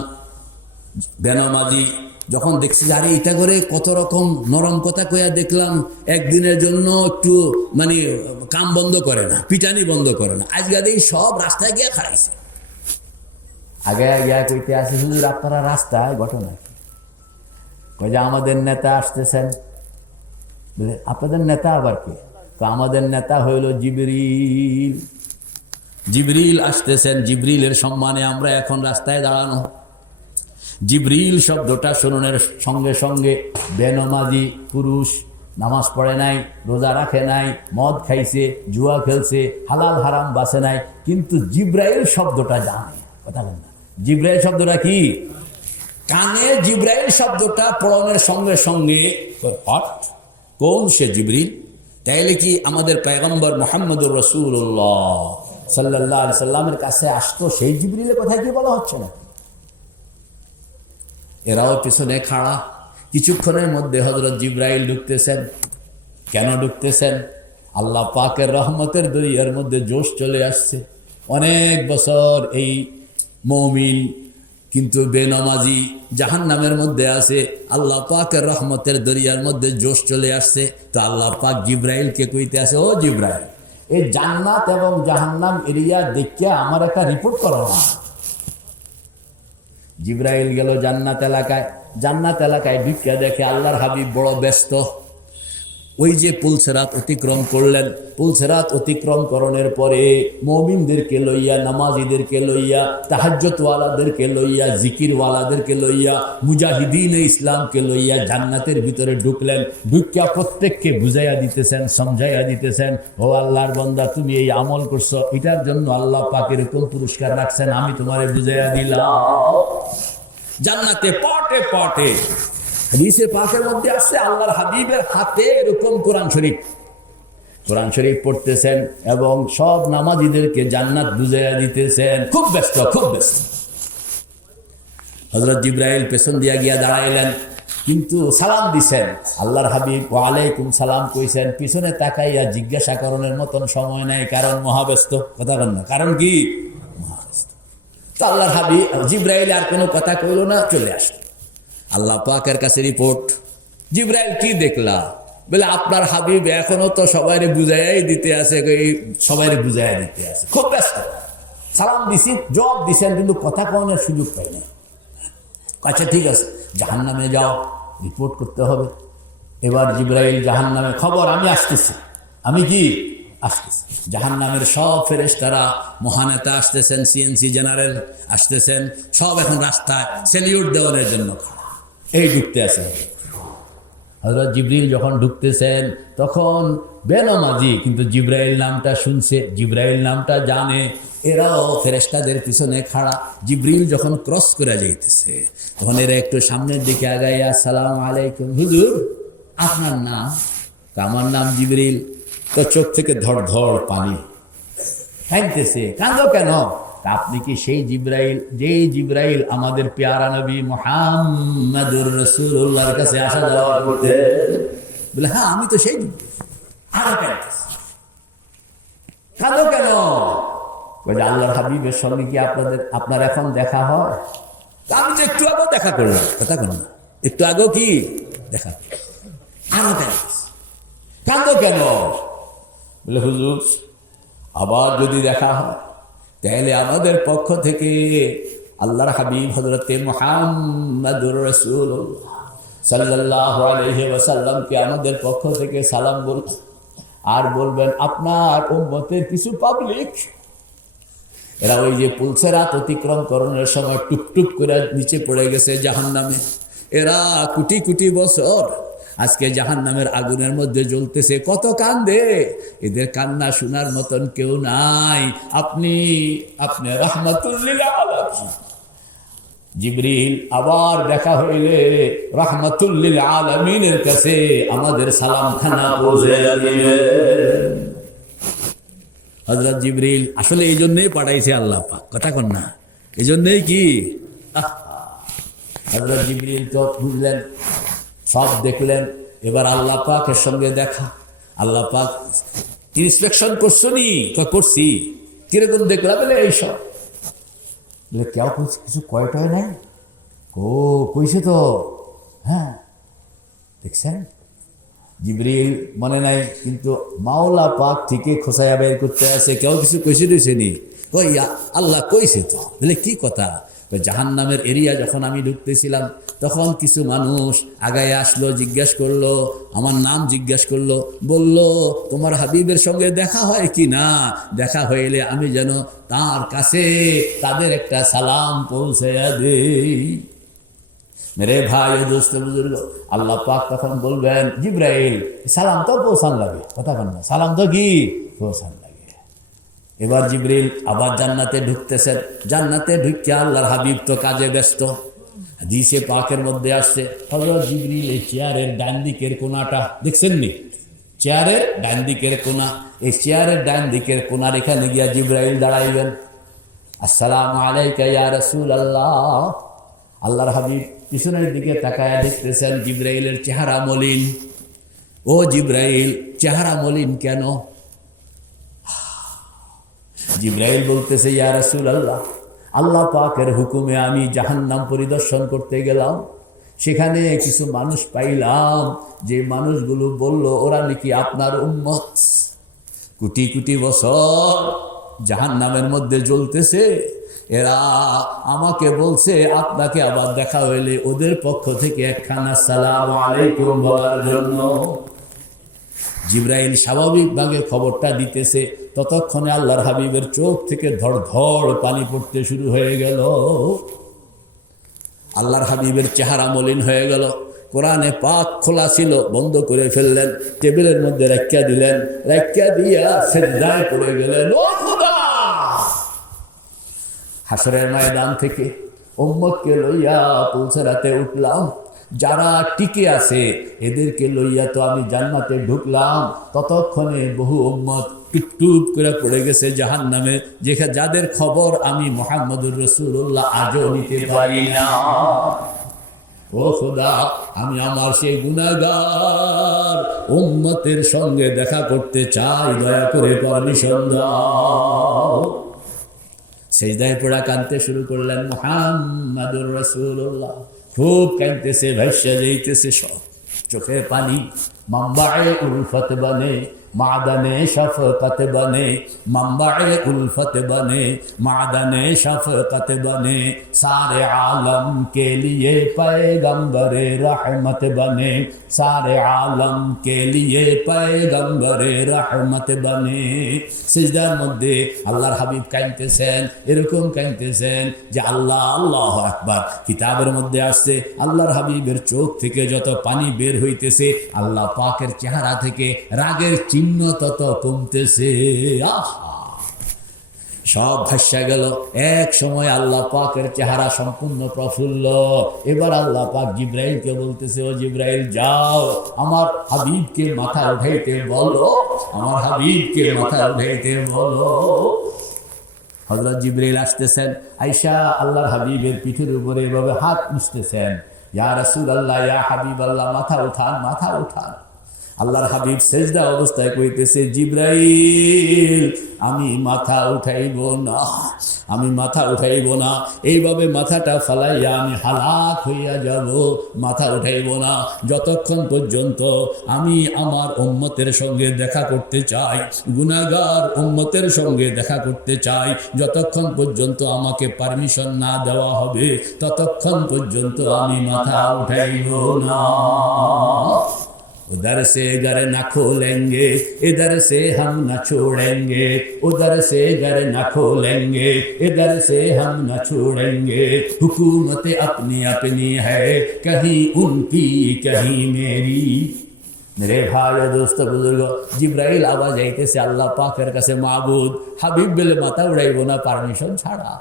বেনামাজি যখন দেখছি আরে এটা করে কত রকম নরম কথা কইয়া দেখলাম, একদিনের জন্য একটু মানে কাম বন্ধ করে না, পিটানি বন্ধ করে না, আজকে এই সব রাস্তায় গিয়ে খাড়াইছে। আগে গিয়া কইতে আসে হুজুর আপনারা রাস্তায়, ঘটনা কি? কই যে আমাদের নেতা আসতেছেন। বলে আপনাদের নেতা আবার কে? তো আমাদের নেতা হইল জিবরিল। জিবরিল আসতেছেন, জিবরিলের সম্মানে আমরা এখন রাস্তায় দাঁড়ানো। জিবরিল শব্দটা শুনানোর সঙ্গে সঙ্গে বেনামাজি পুরুষ, নামাজ পড়ে নাই, রোজা রাখে নাই, মদ খাইছে, জুয়া খেলছে, হালাল হারাম বাসে নাই, কিন্তু জিব্রাইল শব্দটা জানে। কথা বলেন না, জিব্রাইল শব্দটা কি? কানে জিব্রাইল শব্দটা পড়ানোর সঙ্গে সঙ্গে হট, কোন সে জিবরিল? তাইলে কি আমাদের পয়গম্বর মুহাম্মদুর রাসূলুল্লাহ সাল্লাল্লাহু আলাইহি সাল্লামের কাছে আসতো সেই জিবরিলের কথা কি বলা হচ্ছে না? এরাও পিছনে খাড়া। কিছুক্ষণের মধ্যে হযরত জিবরাইল ঢুকতেছেন। কেন ঢুকতেছেন? আল্লাহ পাকের রহমতের দরিয়ার মধ্যে জোশ চলে আসছে। অনেক বছর এই মুমিন কিন্তু বেনামাজি জাহান্নামের মধ্যে আছে, আল্লাহ পাকের রহমতের দরিয়ার মধ্যে জোশ চলে আসছে। তো আল্লাহ পাক জিবরাইলকে কইতে আছে, ও জিবরাইল, এই জান্নাত এবং জাহান্নাম এরিয়া দেখে আমার একটা রিপোর্ট করো না। জিবরাইল গেল জান্নাত এলাকায়। জান্নাত এলাকায় ঢুকিয়া দেখে আল্লাহর হাবিব বড় ব্যস্ত। ওই যে পুলসেরাত অতিক্রম করলেন, পুলসেরাত অতিক্রম করণের পরে মুমিনদেরকে লইয়া, নামাজিদেরকে লইয়া, তাহাজ্জুদওয়ালাদেরকে লইয়া, জিকিরওয়ালাদেরকে লইয়া, মুজাহিদিনে ইসলামকে লইয়া জান্নাতের ভিতরে ঢুকলেন। ঢুকিয়া প্রত্যেককে বুঝাইয়া দিতেছেন, সমঝাইয়া দিতেছেন, ও আল্লাহর বান্দা তুমি এই আমল করছো, এটার জন্য আল্লাহ পাক এরকম পুরস্কার রাখছেন, আমি তোমারে বুঝাইয়া দিলাম। জান্নাতে পটে পটে হাদিসে পাকের মধ্যে আসছে আল্লাহর হাবিবের হাতে এরকম কোরআন শরীফ পড়তেছেন এবং সব নামাজিদেরকে জান্নাত বুঝাইয়া দিতেছেন। খুব ব্যস্ত, খুব ব্যস্ত। হযরত জিবরাইল পেছন দিয়া গিয়া দাঁড়াইলেন, কিন্তু সালাম দিছেন। আল্লাহর হাবিব ওয়ালাইকুম সালাম কইছেন, পিছনে তাকাইয়া জিজ্ঞাসা করণের মতন সময় নাই, কারণ মহাব্যস্ত। কথা বলেন না, কারণ কি? মহাব্যস্ত। তো আল্লাহর হাবিব জিবরাইল আর কোনো কথা কইল না, চলে আসলো। আল্লাহ পাকের কাছে রিপোর্ট, জিবরাইল কি দেখলা? বলে আপনার হাবিব এখনো তো সবাইরে বুঝাইয়াই দিতে আছে, সবাইরে বুঝাইয়া দিতে আছে, খুব ব্যস্ত। সালাম দিছি, জবাব দিছেন, কিন্তু কথা কওয়ার সুযোগ পাই না। আচ্ছা ঠিক আছে, জাহান্নামে যাও, রিপোর্ট করতে হবে। এবার জিবরাইল জাহান্নামে খবর, আমি আসতেছি। আমি কি আসতেছি? জাহান্নামের সব ফেরেশতারা, মহানেতা আসতেছেন, সিএনসি জেনারেল আসতেছেন, সব এখন রাস্তায় সেলিউট দেওয়ার জন্য এই ঢুকতে আছে। হযরত জিবরিল যখন ঢুকতেছেন তখন বেনামাজি কিন্তু জিবরাইল নামটা শুনছে, জিবরাইল নামটা জানে, এরাও ফেরেশতাদের পিছনে খাড়া। জিবরিল যখন ক্রস করে যাইতেছে তখন এরা একটু সামনের দিকে আগাইয়া, আসসালামু আলাইকুম হুজুর, আপনার নাম? আমার নাম জিবরিল। তো চোখ থেকে ধর ধর পানি ফেলতেছে। কাঁদো কেন? আপনি কি সেই জিবরাইল, যেই জিবরাইল আমাদের পেয়ারা নবী মুহাম্মদুর রাসূলুল্লাহর কাছে আসা যাওয়া করতে? বলে হ্যাঁ, আমি তো সেই জিবরাইল। কাঁদো কেন? বলে আল্লাহর হাবিবের সঙ্গে কি আপনার এখন দেখা হয়? আমি তো একটু আগেও দেখা করলাম, কথা করলাম একটু আগেও কি দেখা, আরো কান্দো কেন? বলে হুজুর আবার যদি দেখা হয় তাহলে আমাদের পক্ষ থেকে আল্লাহর হাবিব হযরতে মুহাম্মদুর রাসূলুল্লাহ সাল্লাল্লাহু আলাইহি ওয়াসাল্লামকে আমাদের পক্ষ থেকে সালাম বলবেন, আর বলবেন আপনার উম্মতের কিছু পাবলিক এরা ওই যে পুলসেরাত অতিক্রম করণের সময় টুপটুপ করে নিচে পড়ে গেছে জাহান্নামে, এরা কোটি কোটি বছর আজকে জাহান্নামের আগুনের মধ্যে জ্বলতেছে, কত কান্দে, এদের কান্না শোনার মতন কেউ নাই, আপনি রাহমাতুল লিল আলামিন। জিবরিল আবার দেখা হইলে রাহমাতুল লিল আলামিনের কাছে আমাদের সালামখানা পৌঁছে দিবেন। হযরত জিবরিল আসলে এই জন্যই পাঠাইছে আল্লাহ পাক, কথা কন না, এই জন্যই কি হযরত জিবরিল তো বুঝলেন, সব দেখলেন, এবার আল্লাহ পাকের সঙ্গে দেখা। আল্লাহ পাক ইন্সপেকশন করছো নি? করছি। কিরকম দেখলাম? বলে এইসব। বলে কেউ কিছু কয়টায় নাই? কইছে তো, হ্যাঁ দেখছেন। জিবরিল মনে নাই, কিন্তু মাওলা পাক থেকে খোসাইয়া বের করতে আছে, কেউ কিছু কইছে দিয়েছে নি? ওই আল্লাহ কইছে তো। বলে কি কথা? জাহান্নামের এরিয়া যখন আমি ঢুকতেছিলাম তখন কিছু মানুষ আগায় আসলো, জিজ্ঞেস করলো, আমার নাম জিজ্ঞেস করলো, বলল তোমার হাবিবের সঙ্গে দেখা হয় কি না, দেখা হইলে আমি যেন তার কাছে তাদের একটা সালাম পৌঁছাইয়া দেই। মেরে ভাই ও দোস্ত বুজুর্গ, আল্লাহ পাক তখন বলবেন জিবরাইল সালাম তো পৌঁছান লাগে, কথা বল না, সালাম তো কি পৌঁছান লাগে। এবার জিবরিল আবার জান্নাতে ঢুকতেছেন, জান্নাতে ঢুকে আল্লাহর হাবিব তো কাজে ব্যস্ত। হাদিসে পাকের মধ্যে আসছে হযরত জিবরিল এই চেয়ারের ডান দিকের কোণাটা দেখছেন নি? চেয়ারের ডান দিকের কোণা, এই চেয়ারের ডান দিকের কোণার এখানে গিয়া জিবরাইল দাঁড়াইবেন। আসসালামু আলাইকা ইয়া রাসূলুল্লাহ। আল্লাহর হাবিব পিছনের দিকে তাকায় দেখতেছেন জিবরাইলের চেহারা মলিন। ও জিবরাইল চেহারা মলিন কেন? জিবরাইল বলতেছে ইয়া রাসূলুল্লাহ, আল্লাহ পাকের হুকুমে আমি জাহান্নাম পরিদর্শন করতে গেলাম, সেখানে কিছু মানুষ পাইলাম, যে মানুষগুলো বলল ওরা নাকি আপনার উম্মত, কোটি কোটি বছর জাহান্নামের মধ্যে জ্বলতেছে, এরা আমাকে বলছে আপনাকে আবার দেখা হইলে ওদের পক্ষ থেকে একখানা আসসালামু আলাইকুম বলার জন্য। জিবরাইল স্বাভাবিকভাবে খবরটা দিতেছে, ততক্ষণে আল্লাহর হাবিবের চোখ থেকে ধড় ধড় পানি পড়তে শুরু হয়ে গেল। আল্লাহর হাবিবের চেহারা মলিন হয়ে গেল। কোরআনে পাক খোলা ছিল, বন্ধ করে ফেললেন, টেবিলের মধ্যে রাখিয়া দিলেন, রাখিয়া দিয়া সিজদায় পড়ে গেলেন। ও খোদা, হাসরের ময়দান থেকে উম্মতকে লইয়া পুলসেরাতে উঠলাম, যারা টিকে আছে এদেরকে লইয়া তো আমি জান্নাতে ঢুকলাম, ততক্ষণে বহু উম্মত টুপ করে পড়ে গেছে জাহান্নামে, যেখানে যাদের খবর আমি মুহাম্মদুর রাসূলুল্লাহ আজও নিতে পারি না। ও খোদা, আমি আমার সেই গুনাহগার উম্মতের সঙ্গে দেখা করতে চাই, দয়া করে পারমিশন দাও। সেজদায় পড়া কাঁদতে শুরু করলেন মুহাম্মদুর রাসূলুল্লাহ। খুব কাঁদতেছে, ভাইসা যাইতেছে সব চোখের পানি। মাম্বায়ে উলফত বনে মাদানে শফকত বনে, মাম্বায়ে উলফত বনে মাদানে শফকত বনে, सारे आलम के लिए पैगंबरे रहमत बने, सारे आलम के लिए पैगंबरे रहमत बने। সিজদার মধ্যে আল্লাহর হাবিব কাঁদতেছেন, এরকম কাঁদতেছেন যে আল্লাহ আল্লাহু আকবার। কিতাবের মধ্যে আসছে আল্লাহর হাবিবের চোখ থেকে যত পানি বের হইতেছে, আল্লাহ পাকের চেহারা থেকে রাগের চিহ্ন তত কমতেছে। সব ভাসা গেল। এক সময় আল্লাহ পাকের চেহারা সম্পূর্ণ প্রফুল্ল। এবার আল্লাহ পাক জিবরাইলকে বলতেছে, ও জিবরাইল যাও, আমার হাবিবকে মাথা উঠাইতে বলো, আমার হাবিবকে মাথা উঠাইতে বলো। হযরত জিবরাইল আসতেছেন, আয়েশা আল্লাহর হাবিবের পিঠের উপরে এভাবে হাত মুছতেছেন, ইয়া রাসূলুল্লাহ ইয়া হাবিবাল্লাহ, মাথা উঠান, মাথা উঠান। আল্লাহর হাবিব সেজদা অবস্থায় কইতেছে, জিবরাইল আমি মাথা উঠাইব না, আমি মাথা উঠাইব না, এইভাবে মাথাটা ফালাইয়া আমি হালাক হইয়া যাব, মাথা উঠাইব না যতক্ষণ পর্যন্ত আমি আমার উম্মতের সঙ্গে দেখা করতে চাই, গুনাহগার উম্মতের সঙ্গে দেখা করতে চাই, যতক্ষণ পর্যন্ত আমাকে পারমিশন না দেওয়া হবে ততক্ষণ পর্যন্ত আমি মাথা উঠাইব না। उधर से घर न खोलेंगे, इधर से हम न छोड़ेंगे, उधर से घर न खोलेंगे, इधर से हम न छोड़ेंगे। हुकूमत अपनी अपनी है, कहीं उनकी कहीं मेरी। मेरे भाई दोस्त बुजुर्ग, जिब्राइल आवाज आइतेছে আল্লাহ পাকের কাছে, মাবুদ হাবিব বলে মাথা উড়াইব না পারমিশন ছাড়া।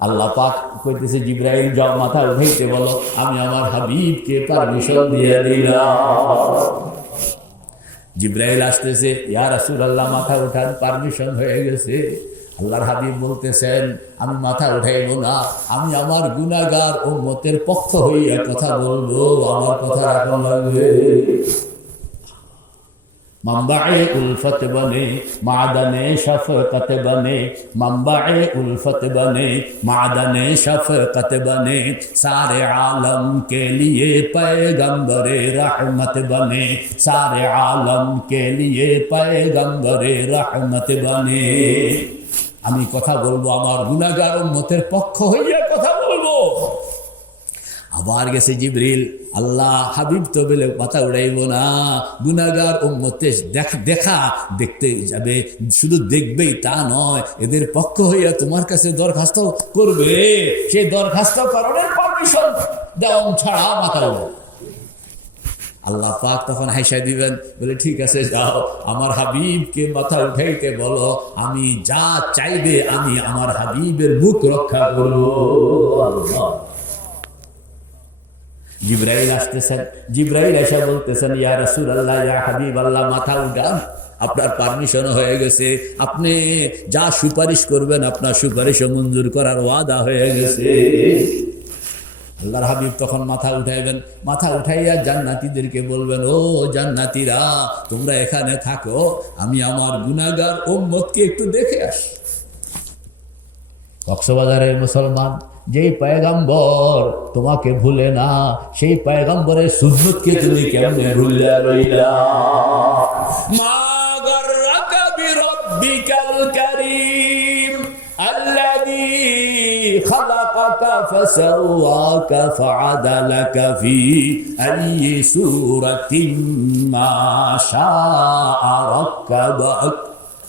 আল্লাহ পাক কইতেছে, জিবরাইল যাও মাথা উঠাইতে বলো, আমি আমার হাবিবকে পারমিশন দিয়ে দিলাম। জিবরাইল আসতেছে, ইয়া রাসূলুল্লাহ মাথা উঠান, পারমিশন হয়ে গেছে। আল্লাহর হাবিব বলতেছেন, আমি মাথা উঠাইব না, আমি আমার গুনাহগার উম্মতের পক্ষ হইয়া কথা বলবো, আমার কথা রাখা লাগবে। मंबाए उल्फत बने मादने शफकत बने, मंबाए उल्फत बने मादने शफकत बने, सारे आलम के लिए पैगंबरे रहमत बने, सारे आलम के लिए पैगंबरे रहमत बने। আমি কথা বলবো, আমার গুনাহগার উম্মতের পক্ষ হইয়া কথা বলবো। আবার গেছে জিবরিল, আল্লাহ হাবিব তো বলে মাথা উড়াইব না, গুনাহগার উম্মতে দেখা দেখতে যাবে, শুধু দেখবেই তা নয়, এদের পক্ষ হইয়া তোমার কাছে দরখাস্ত করবে, সেই দরখাস্ত করার পারমিশন দেওয়া ছাড়া মাথা উড়াবে। আল্লাহ পাক তখন হাইসা দিবেন, বলে ঠিক আছে যাও, আমার হাবিবকে মাথা উঠাইতে বলো, আমি যা চাইবে আমি আমার হাবিবের মুখ রক্ষা করবো। জিবরাইল আসতেছেন, জিবরাইল এসে বলতেছেন, ইয়া রাসূলুল্লাহ, ইয়া হাবিবাল্লাহ, মাথা উঠান, আপনার পারমিশন হয়ে গেছে, আপনি যা সুপারিশ করবেন আপনার সুপারিশও মঞ্জুর করার ওয়াদা হয়ে গেছে। আল্লাহর হাবিব তখন মাথা উঠাইবেন, মাথা উঠাইয়া জান্নাতীদেরকে বলবেন, ও জান্নাতীরা তোমরা এখানে থাকো, আমি আমার গুনাহগার উম্মতকে একটু দেখে আসি। কক্সবাজারের মুসলমান, যেই পয়গম্বর তোমাকে ভুলে না, সেই পয়গম্বরের সুন্নতকে তুমি কেমনে ভুলে রইলা? মা গররাকা বিরব্বিকাল কারীম আল্লাযী খালাকাকা ফাসাওয়াকা ফাআদালাকা ফি আইয়ি সূরাতিন মা শাআ রাক্কাবাক।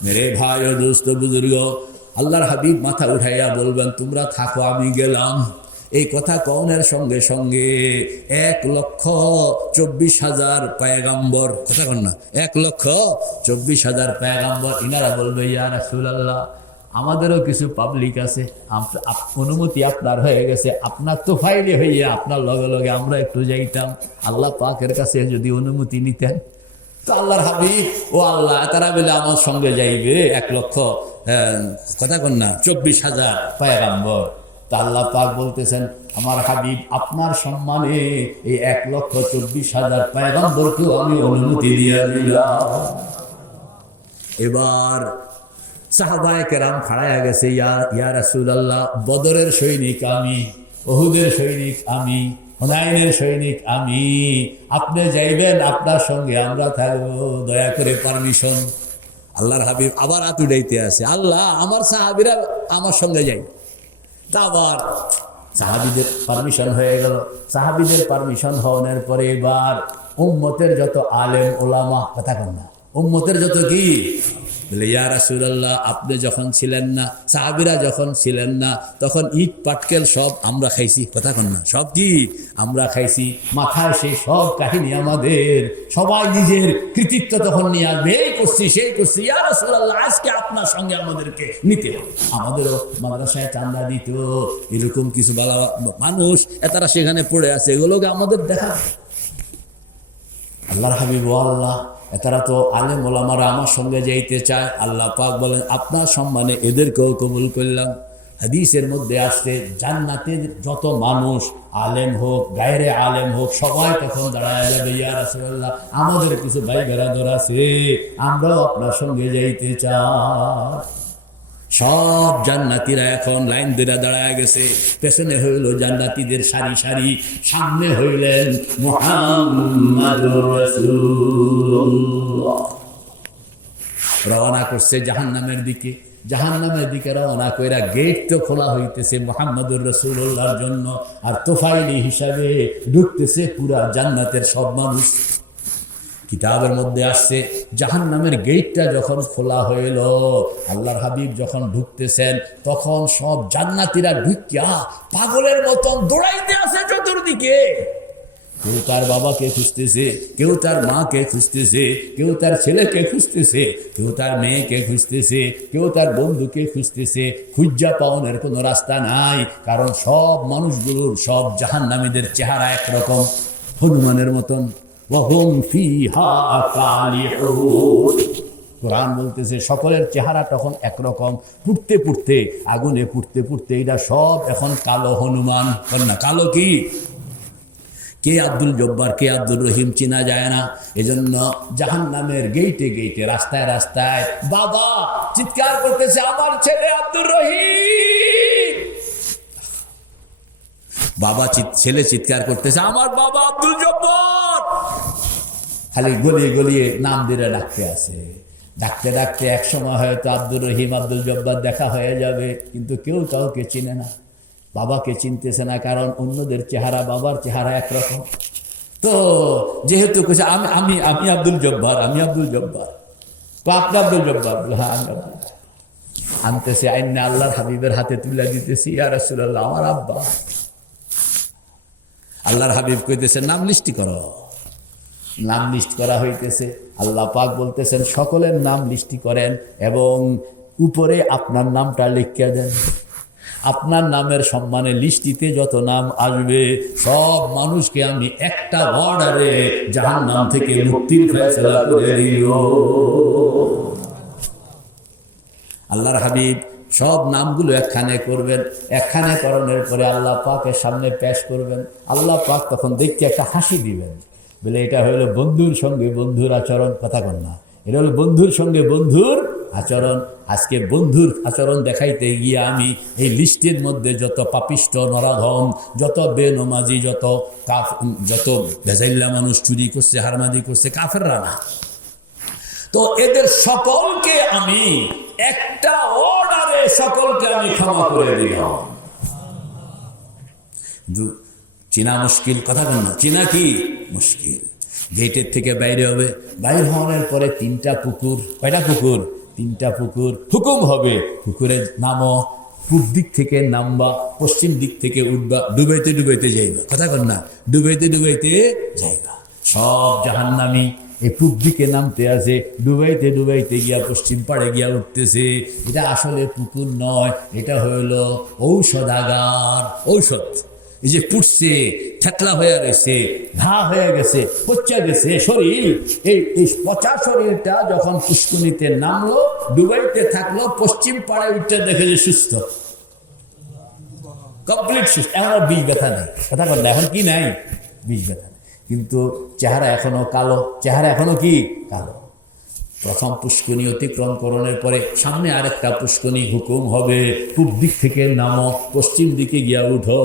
মেরে ভাই ও দোস্ত বুজুর্গ, আল্লাহর হাবিব মাথা উঠাইয়া বলবেন, তোমরা থাকো আমি গেলাম। এই কথা কওনের সঙ্গে সঙ্গে 1,24,000 পয়গম্বর, কথা কন না, 1,24,000 পয়গম্বর, ইনারা বলবে, ইয়া রাসূলুল্লাহ আমাদেরও কিছু পাবলিক আছে, অনুমতি আপনার হয়ে গেছে, আপনার তো ফাইলে হইয়া আপনার লগে লগে আমরা একটু যাইতাম, আল্লাহ পাকের কাছে যদি অনুমতি নিতেন। তো আল্লাহর হাবিব, ও আল্লাহ তারা বলে আমার সঙ্গে যাইবে 1,00,000, কথা কন না, 24,000 পয়গম্বর। তা আল্লাহ পাক বলতেছেন, আমার হাবিব আপনার সম্মানে এই 1,24,000 পয়গম্বরকেও আমি অনুমতি দিয়ে দিলাম। এবার সাহাবায়ে কেরাম খাড়ায়া গেছে, ইয়া রাসূলুল্লাহ বদরের সৈনিক আমি, উহুদের সৈনিক আমি, হুনাইনের সৈনিক আমি, আপনি যাইবেন, আপনার সঙ্গে আমরা থাকবো, দয়া করে পারমিশন। আল্লাহর হাবিব আবার হাত উঠাইতে আসে, আল্লাহ আমার সাহাবীরা আমার সঙ্গে যাই। তা আবার সাহাবীদের পারমিশন হয়ে গেল। সাহাবীদের পারমিশন হওয়ার পরে এবার উম্মতের যত আলেম ওলামা, কথা কন না, উম্মতের যত কি, বলে ইয়া রাসূলুল্লাহ আপনি যখন ছিলেন না, সাহাবীরা যখন ছিলেন না, তখন ইট পাটকেল সব আমরা খাইছি, কথা কন না, সব কি আমরা খাইছি, মাথায় সেই সব কাহিনী আমাদের, সবাই নিজের কৃতিত্ব তখন নিয়ে আসবে, এই করছি সেই করছি, ইয়া রাসূলুল্লাহ আজকে আপনার সঙ্গে আমাদেরকে নিতে, আমাদেরও মাদ্রাসায় চান্দা দিত, এরকম কিছু বালা মানুষ তারা সেখানে পড়ে আছে, এগুলোকে আমাদের দেখা। আল্লাহর হাবিব, আল্লাহ তারা তো আলেম ওলামারা আমার সঙ্গে যাইতে চায়, আল্লাহ পাক বলেন আপনার সম্মানে এদেরকেও কবুল করলাম। হাদিসের মধ্যে আসছে জান্নাতের যত মানুষ আলেম হোক গায়রে আলেম হোক সবাই তখন দাঁড়ায় যাবে, ইয়া রাসূলুল্লাহ আমাদের কিছু ভাই বেরাদর আছে, আমরাও আপনার সঙ্গে যাইতে চাই। সব জান্নাতীরা এখন লাইন ধরে দাঁড়ায় গেছে, পেছনে হইল জান্নাতীদের সারি সারি, সামনে হইলেন মুহাম্মাদুর রাসূলুল্লাহ। রওনা করছে জাহান্নামের দিকে, জাহান্নামের দিকে রওনা কইরা গেট তো খোলা হইতেছে মুহাম্মাদুর রাসূলুল্লাহর জন্য, আর তোফাইলি হিসাবে ঢুকতেছে পুরা জান্নাতের সব মানুষ। কিতাবের মধ্যে আসছে জাহান্নামের গেটটা যখন খোলা হইল, আল্লাহর হাবিব যখন ঢুকতেছেন তখন সব জান্নাতীরা ঢুকিয়া পাগলের মতন দৌড়াইতে আছে চতুর্দিকে। কেউ তার বাবাকে খুঁজতেছে, কেউ তার মাকে খুঁজতেছে, কেউ তার ছেলেকে খুঁজতেছে, কেউ তার মেয়েকে খুঁজতেছে, কেউ তার বন্ধুকে খুঁজতেছে। খুঁজা পাওয়ার কোনো রাস্তা নাই, কারণ সব মানুষগুলোর, সব জাহান্নামীদের চেহারা একরকম, হনুমানের মতন। কোরআন বলতেছে সকলের চেহারা তখন একরকম, পুড়তে পুড়তে, আগুনে পুড়তে পুড়তে, এটা সব এখন কালো হনুমান। না কালো কি, কে আব্দুল জব্বার কে আব্দুর রহিম চিনা যায় না। এজন্য জাহান্নামের গেইটে গেইটে, রাস্তায় রাস্তায় বাবা চিৎকার করতেছে, আমার ছেলে আব্দুর রহিম। বাবা ছেলে চিৎকার করতেছে, আমার বাবা আব্দুল জব্বার। খালি গলিয়ে গলিয়ে নাম দিয়ে ডাকতে আছে। ডাকতে ডাকতে এক সময় হয়তো আব্দুর রহিম আব্দুল জব্বার দেখা হয়ে যাবে, কিন্তু কেউ কাউকে চিনে না, বাবাকে চিনতেছে না, কারণ অন্যদের চেহারা বাবার চেহারা একরকম। তো যেহেতু কিছু আমি আমি আমি আব্দুল জব্বার, আমি আব্দুল জব্বার, আপনি আব্দুল জব্বার, হ্যাঁ আমি আব্দুল। আনতেছে আইনে আল্লাহর হাবিবের হাতে তুলে দিতেছি, ইয়া রাসূলুল্লাহ আমার আব্বা। আল্লাহর হাবিব কইতেছে নাম লিস্টি করো। নাম লিস্ট করা হইতেছে। আল্লাহ পাক বলতেছেন সকলের নাম লিস্টি করেন এবং উপরে আপনার নামটা লিখিয়ে দেন। আপনার নামের সম্মানে লিস্টিতে যত নাম আসবে সব মানুষকে আমি একটা অর্ডারে জাহান্নাম থেকে মুক্তির ফয়সালা করে দিও। আল্লাহর হাবিব সব নামগুলো একখানে করবেন, একখানে করণের পরে আল্লাহ পাকের সামনে পেশ করবেন। আল্লাহ পাক তখন দেখতে একটা হাসি দিবেন, বলে এটা হলো বন্ধুর সঙ্গে বন্ধুর আচরণ। কথা কন না, এটা হলো বন্ধুর সঙ্গে বন্ধুর আচরণ। আজকে বন্ধুর আচরণ দেখাইতে গিয়ে আমি এই লিস্টের মধ্যে যত পাপিষ্ট নরাধম, যত বেনমাজি, যত বেজাইল্লা মানুষ চুরি করছে, হারমাজি করছে, কাফেররা না, তো এদের সকলকে আমি একটা অর্ডারে সকলকে আমি ক্ষমা করে দিলাম। চেনা মুশকিল, কথা বল না, চেনা কি মুশকিল। গেটের থেকে বাইরে হবে, বাইরে হওয়ার পরে তিনটা পুকুর, কয়টা পুকুর? তিনটা পুকুর। হুকুম হবে পুকুরের নামো, পূব দিক থেকে নামবা, পশ্চিম দিক থেকে উঠবা, ডুবাইতে ডুবাইতে যাইবা। কথা বল না, ডুবাইতে ডুবাইতে যাইবা। সব জাহান্নামী এই পূব দিকে নামতে আছে, ডুবাইতে ডুবাইতে গিয়া পশ্চিম পাড়ে গিয়া উঠতেছে। এটা আসলে পুকুর নয়, এটা হইল ঔষধাগার। ঔষধ এই যে পুড়ছে, ঠেকলা হয়ে গেছে, ঘা হয়ে গেছে, পচা গেছে শরীর, এই পচা শরীরটা যখন পুষ্কুনিতে নামলো, ডুবাইতে থাকলো, পশ্চিম পাড়ে উঠতে দেখে যে সুস্থ, কমপ্লিট সুস্থ। এখন আর বিষ ব্যথা নেই। কথা বল না, এখন কি নাই? বিষ ব্যথা। কিন্তু চেহারা এখনো কালো, চেহারা এখনো কি কালো। প্রথম পুষ্করণী অতিক্রম করণের পরে সামনে আরেকটা পুষ্করণী, হুকুম হবে পূব দিক থেকে নামো, পশ্চিম দিকে গিয়া উঠো।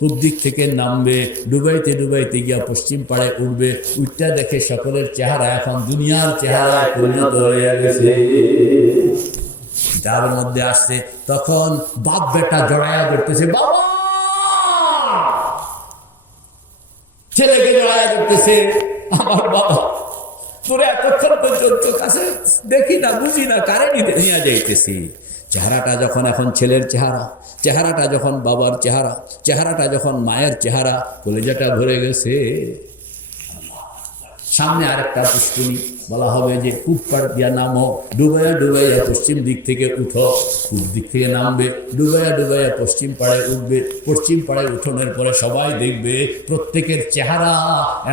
পূব দিক থেকে নামবে, ডুবাইতে ডুবাইতে গিয়া পশ্চিম পাড়ে উঠবে। উঠটা দেখে সকলের চেহারা এখন দুনিয়ার চেহারা পরিণত হয়ে গেছে। যার মধ্যে আসছে তখন বাপ বেটা জড়াইয়া ধরতেছে, বাবা ছেলেকে জড়াইয়া ধরতেছে, আমার বাবা তোরে এতক্ষণ পর্যন্ত কাছে দেখি না, বুঝি না, কারে নিয়ে যাইতেছি। চেহারাটা যখন এখন ছেলের চেহারা, চেহারাটা যখন বাবার চেহারা, চেহারাটা যখন মায়ের চেহারা, কলেজাটা ভরে গেছে। সামনে আরেকটা পুষ্করণী, বলা হবে যে পূব পাড় দিয়া নামো, ডুবাইয়া ডুবাইয়া পশ্চিম দিক থেকে উঠো। পূব দিক থেকে নামবে, ডুবাইয়া ডুবাইয়া পশ্চিম পাড়ে উঠবে। পশ্চিম পাড়ে উঠোনের পরে সবাই দেখবে প্রত্যেকের চেহারা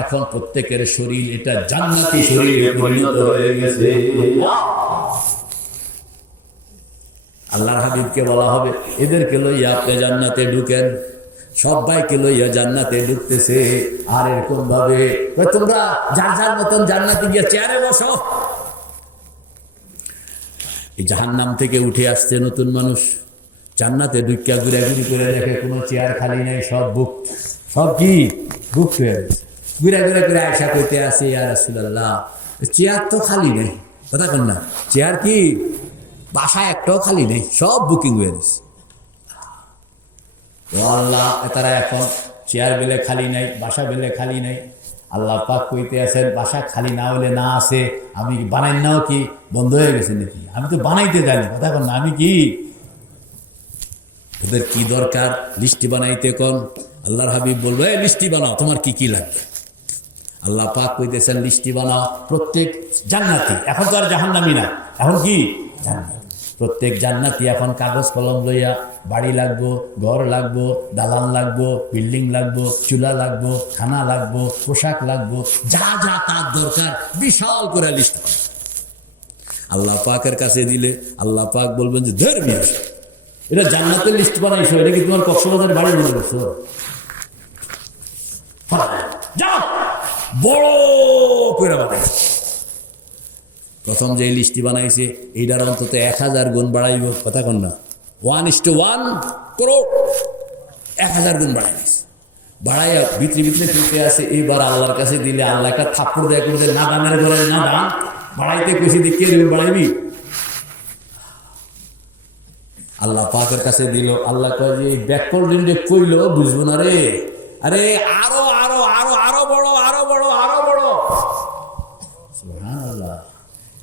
এখন, প্রত্যেকের শরীর এটা জান্নাতি শরীরে পরিণত হয়ে গেছে। আল্লাহর হাবিবকে বলা হবে এদেরকে লইয়া আপনি জান্নাতে ঢুকেন, সবাইকে লইয়া জান্নাতে ঢুকতেছে। আর এরকম ভাবে তোমরা যার যার মতন জান্নাতে গিয়ে চেয়ারে বসো। এই জাহান্নাম থেকে উঠে আসছে নতুন মানুষ, জান্নাতে ঢুকিয়া ঘুরাঘুরি করে দেখে কোনো চেয়ার খালি নেই, সব বুক, সব কি বুক হয়ে গেছে। ঘুরে ঘুরে করে আয়সা করতে আসে, ইয়া রাসূলুল্লাহ চেয়ার তো খালি নেই, কথা কন না, চেয়ার কি বাসায় একটাও খালি নেই, সব বুকিং হয়ে গেছে। আল্লাহ তারা এখন চেয়ার বেলে খালি নাই, বাসা বেলে খালি নাই। আল্লাহ পাক কইতে আছেন বাসা খালি না হলে না আসে, আমি বানাই নাও কি বন্ধ হয়ে গেছে নাকি, আমি তো বানাইতে জানি, কথা কন না, আমি কি ওদের কি দরকার লিস্টি বানাইতে কোন? আল্লাহর হাবিব বলবো এই লিস্টি বানাও, তোমার কি কি লাগবে। আল্লাহ পাক কইতেছেন লিস্টি বানাও, প্রত্যেক জান্নাতি, এখন তো আর জাহান্নামী না, এখন কি জান্নাতি, প্রত্যেক জান্নাতি এখন কাগজ কলম লইয়া বাড়ি লাগবো, ঘর লাগবো, দালান লাগবো, বিল্ডিং লাগবো, চুলা লাগবো, খানা লাগবো, পোশাক লাগবো, যা যা তার দরকার বিশাল করে লিস্ট আল্লাহ পাকের কাছে দিলে আল্লাহ পাক বলবেন যে ধর্মী এটা জান্নাতের লিস্ট বানাইছো, এটা কি তোমার কক্সবাজার বাড়ি মনে করছো? যাও বড় করে বানাইছো। প্রথম যে লিস্টটি বানাইছে এইটার অন্তত 1000 গুণ বাড়াইব, কথা কন না, 1:1 করোড় 1000 গুণ বাড়াইছে, বাড়াইয়া ভিতরে ভিতরে ফিরতে আসে। এইবার আল্লাহর কাছে দিলে আল্লাহ একটা থাপ্পড় দেয় করে না দানের ঘরে না দান বাড়াইতে কইছি দেখিয়ে দেবে বাড়াইবি। আল্লাহ পাকের কাছে দিল, আল্লাহ কয় যে ব্যাকল রিন্ডে কইলো বুঝবো না রে, আরে আরো আরো আরো আরো বড় আরো বড় আরো বড়। সুবহানাল্লাহ,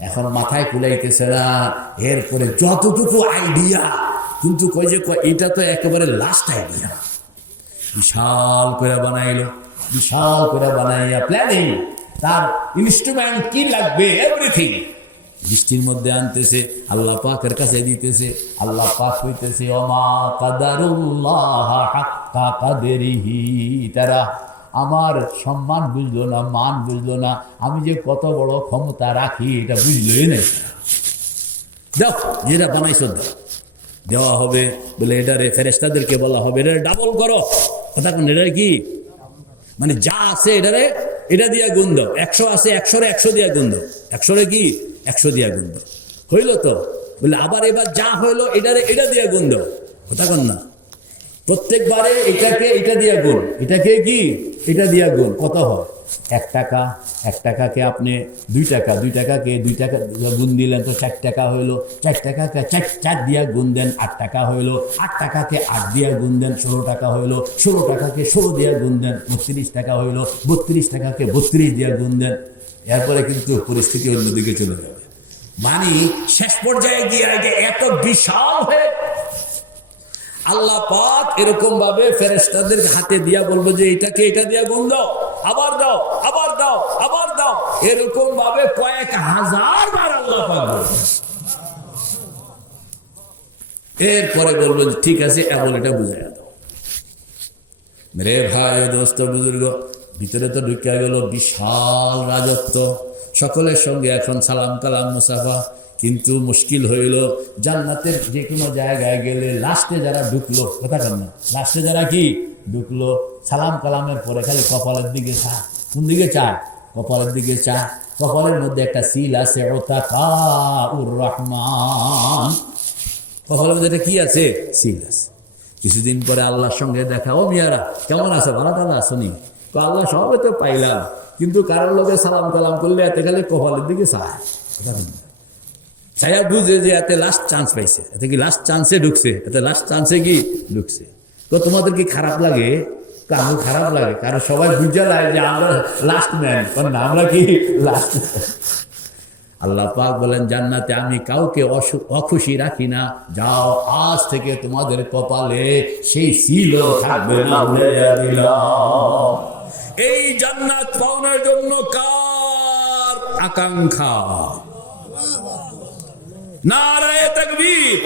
এখন মাথায় কুলাইতেছে না, এরপরে যতটুকু আইডিয়া, কিন্তু কই যে এটা তো একেবারে লাস্ট আইডিয়া, বিশাল করে বানাইলো, বিশাল করে বানাইয়া প্ল্যানিং, তার ইনস্ট্রুমেন্ট কি লাগবে এভরিথিং বৃষ্টির মধ্যে আনতেছে, আল্লাহ পাকের কাছে দিতেছে। আল্লাহ পাক কইতেছে ওমা কাদারুল্লাহ হাক্কা কাদরিহি, তারা আমার সম্মান বুঝলো না, মান বুঝলো না, আমি যে কত বড় ক্ষমতা রাখি এটা বুঝলোই না। দাও যেটা বানাইছো দাও, দেওয়া হবে। বলে এটারে ফেরেশতাদেরকে বলা হবে এটা ডাবল করো, কথা কোন, এটা কি মানে যা আছে এটারে এটা দিয়া গুণ দাও, 100 আছে 100 100 দিয়া গুণ দাও, 100 কি 100 দিয়া গুণ দাও, হইল তো? বলে আবার এবার যা হইলো এটারে এটা দিয়া গুণ দাও, কথা কন না, প্রত্যেকবারে এটাকে এটা দিয়া গুণ, এটাকে কি এটা দিয়া গুণ, কত হয় 1 টাকা, 1 টাকাকে আপনি 2 টাকা, 2 টাকাকে 2 টাকা গুণ দিলেন তো 4 টাকা হইলো, 4 টাকাকে 4 দিয়া গুণ দেন 8 টাকা হইলো, 8 টাকাকে 8 দিয়া গুণ দেন 16 টাকা হইলো, 16 টাকাকে 16 দিয়া গুণ দেন 32 টাকা হইলো, 32 টাকাকে 32 দিয়া গুণ দেন। এরপরে কিন্তু পরিস্থিতি অন্যদিকে চলে যাবে, মানে শেষ পর্যায়ে গিয়ে আগে এত বিশাল হয়ে আল্লাহ পাক এরকম ভাবে ফেরেশতাদের হাতে দিয়া বলবো যে এটাকে এটা দিয়া গুণ দাও, আবার দাও, আবার দাও, আবার দাও, এরকম ভাবে কয়েক হাজার বার আল্লাহ পাক বলবে। এরপরে বলবো ঠিক আছে এমন এটা বুঝাইয়া দাও। মেরে ভাই দোস্ত বুজুর্গ, ভিতরে তো ঢুকিয়া গেল বিশাল রাজত্ব, সকলের সঙ্গে এখন সালাম কালাম মুসাফা, কিন্তু মুশকিল হইল জান্নাতের যে কোনো জায়গায় গেলে লাস্টে যারা ঢুকলো, কথা কন না, লাস্টে যারা কি ঢুকলো সালাম কালামের পরে খালি কপালের দিকে চা, কোন দিকে চা, কপালের দিকে চা, কপালের মধ্যে একটা সিল আছে ওতাকাউর রহমান, কপালের মধ্যে এটা কি আছে, সিল আছে। কিছুদিন পরে আল্লাহর সঙ্গে দেখা, ও মিয়ারা কেমন আছে, ভালো টালা আসনি, তো আল্লাহ সবে তো পাইলাম, কিন্তু কারোর লোকে সালাম কালাম করলে এতে খালি কপালের দিকে চায়, কথা কন না, ছায়া বুঝে যে এতে লাস্ট চান্স পাইছে, এতে কি লাস্ট চান্সে ঢুকছে, এতে লাস্ট চান্সে কি ঢুকছে। তো তোমাদের কি খারাপ লাগে? কারো খারাপ লাগে, কারণ সবাই বুঝে লাগে যে আমরা লাস্ট ম্যান, কারণ আমরা কি লাস্ট। আল্লাহ পাক বলেন জান্নাতে আমি কাউকে অখুশি রাখি না, যাও আজ থেকে তোমাদের কপালে সেই সিল থাকবে না। এই জান্নাত পাওয়ার জন্য কার আকাঙ্ক্ষা? নারায়ে তাকবীর,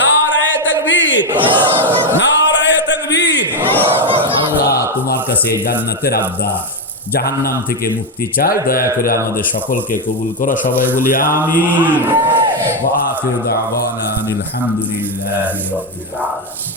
নারায়ে তাকবীর, নারায়ে তাকবীর। আল্লাহ তোমার কাছে জান্নাতের আবদার, জাহান্নাম থেকে মুক্তি চাই। দয়া করে আমাদের সকলকে কবুল করো, সবাই বলি আমিন। ওয়া আখিরু দাওয়ানা আনিল হামদুলিল্লাহি রাব্বিল আলামিন।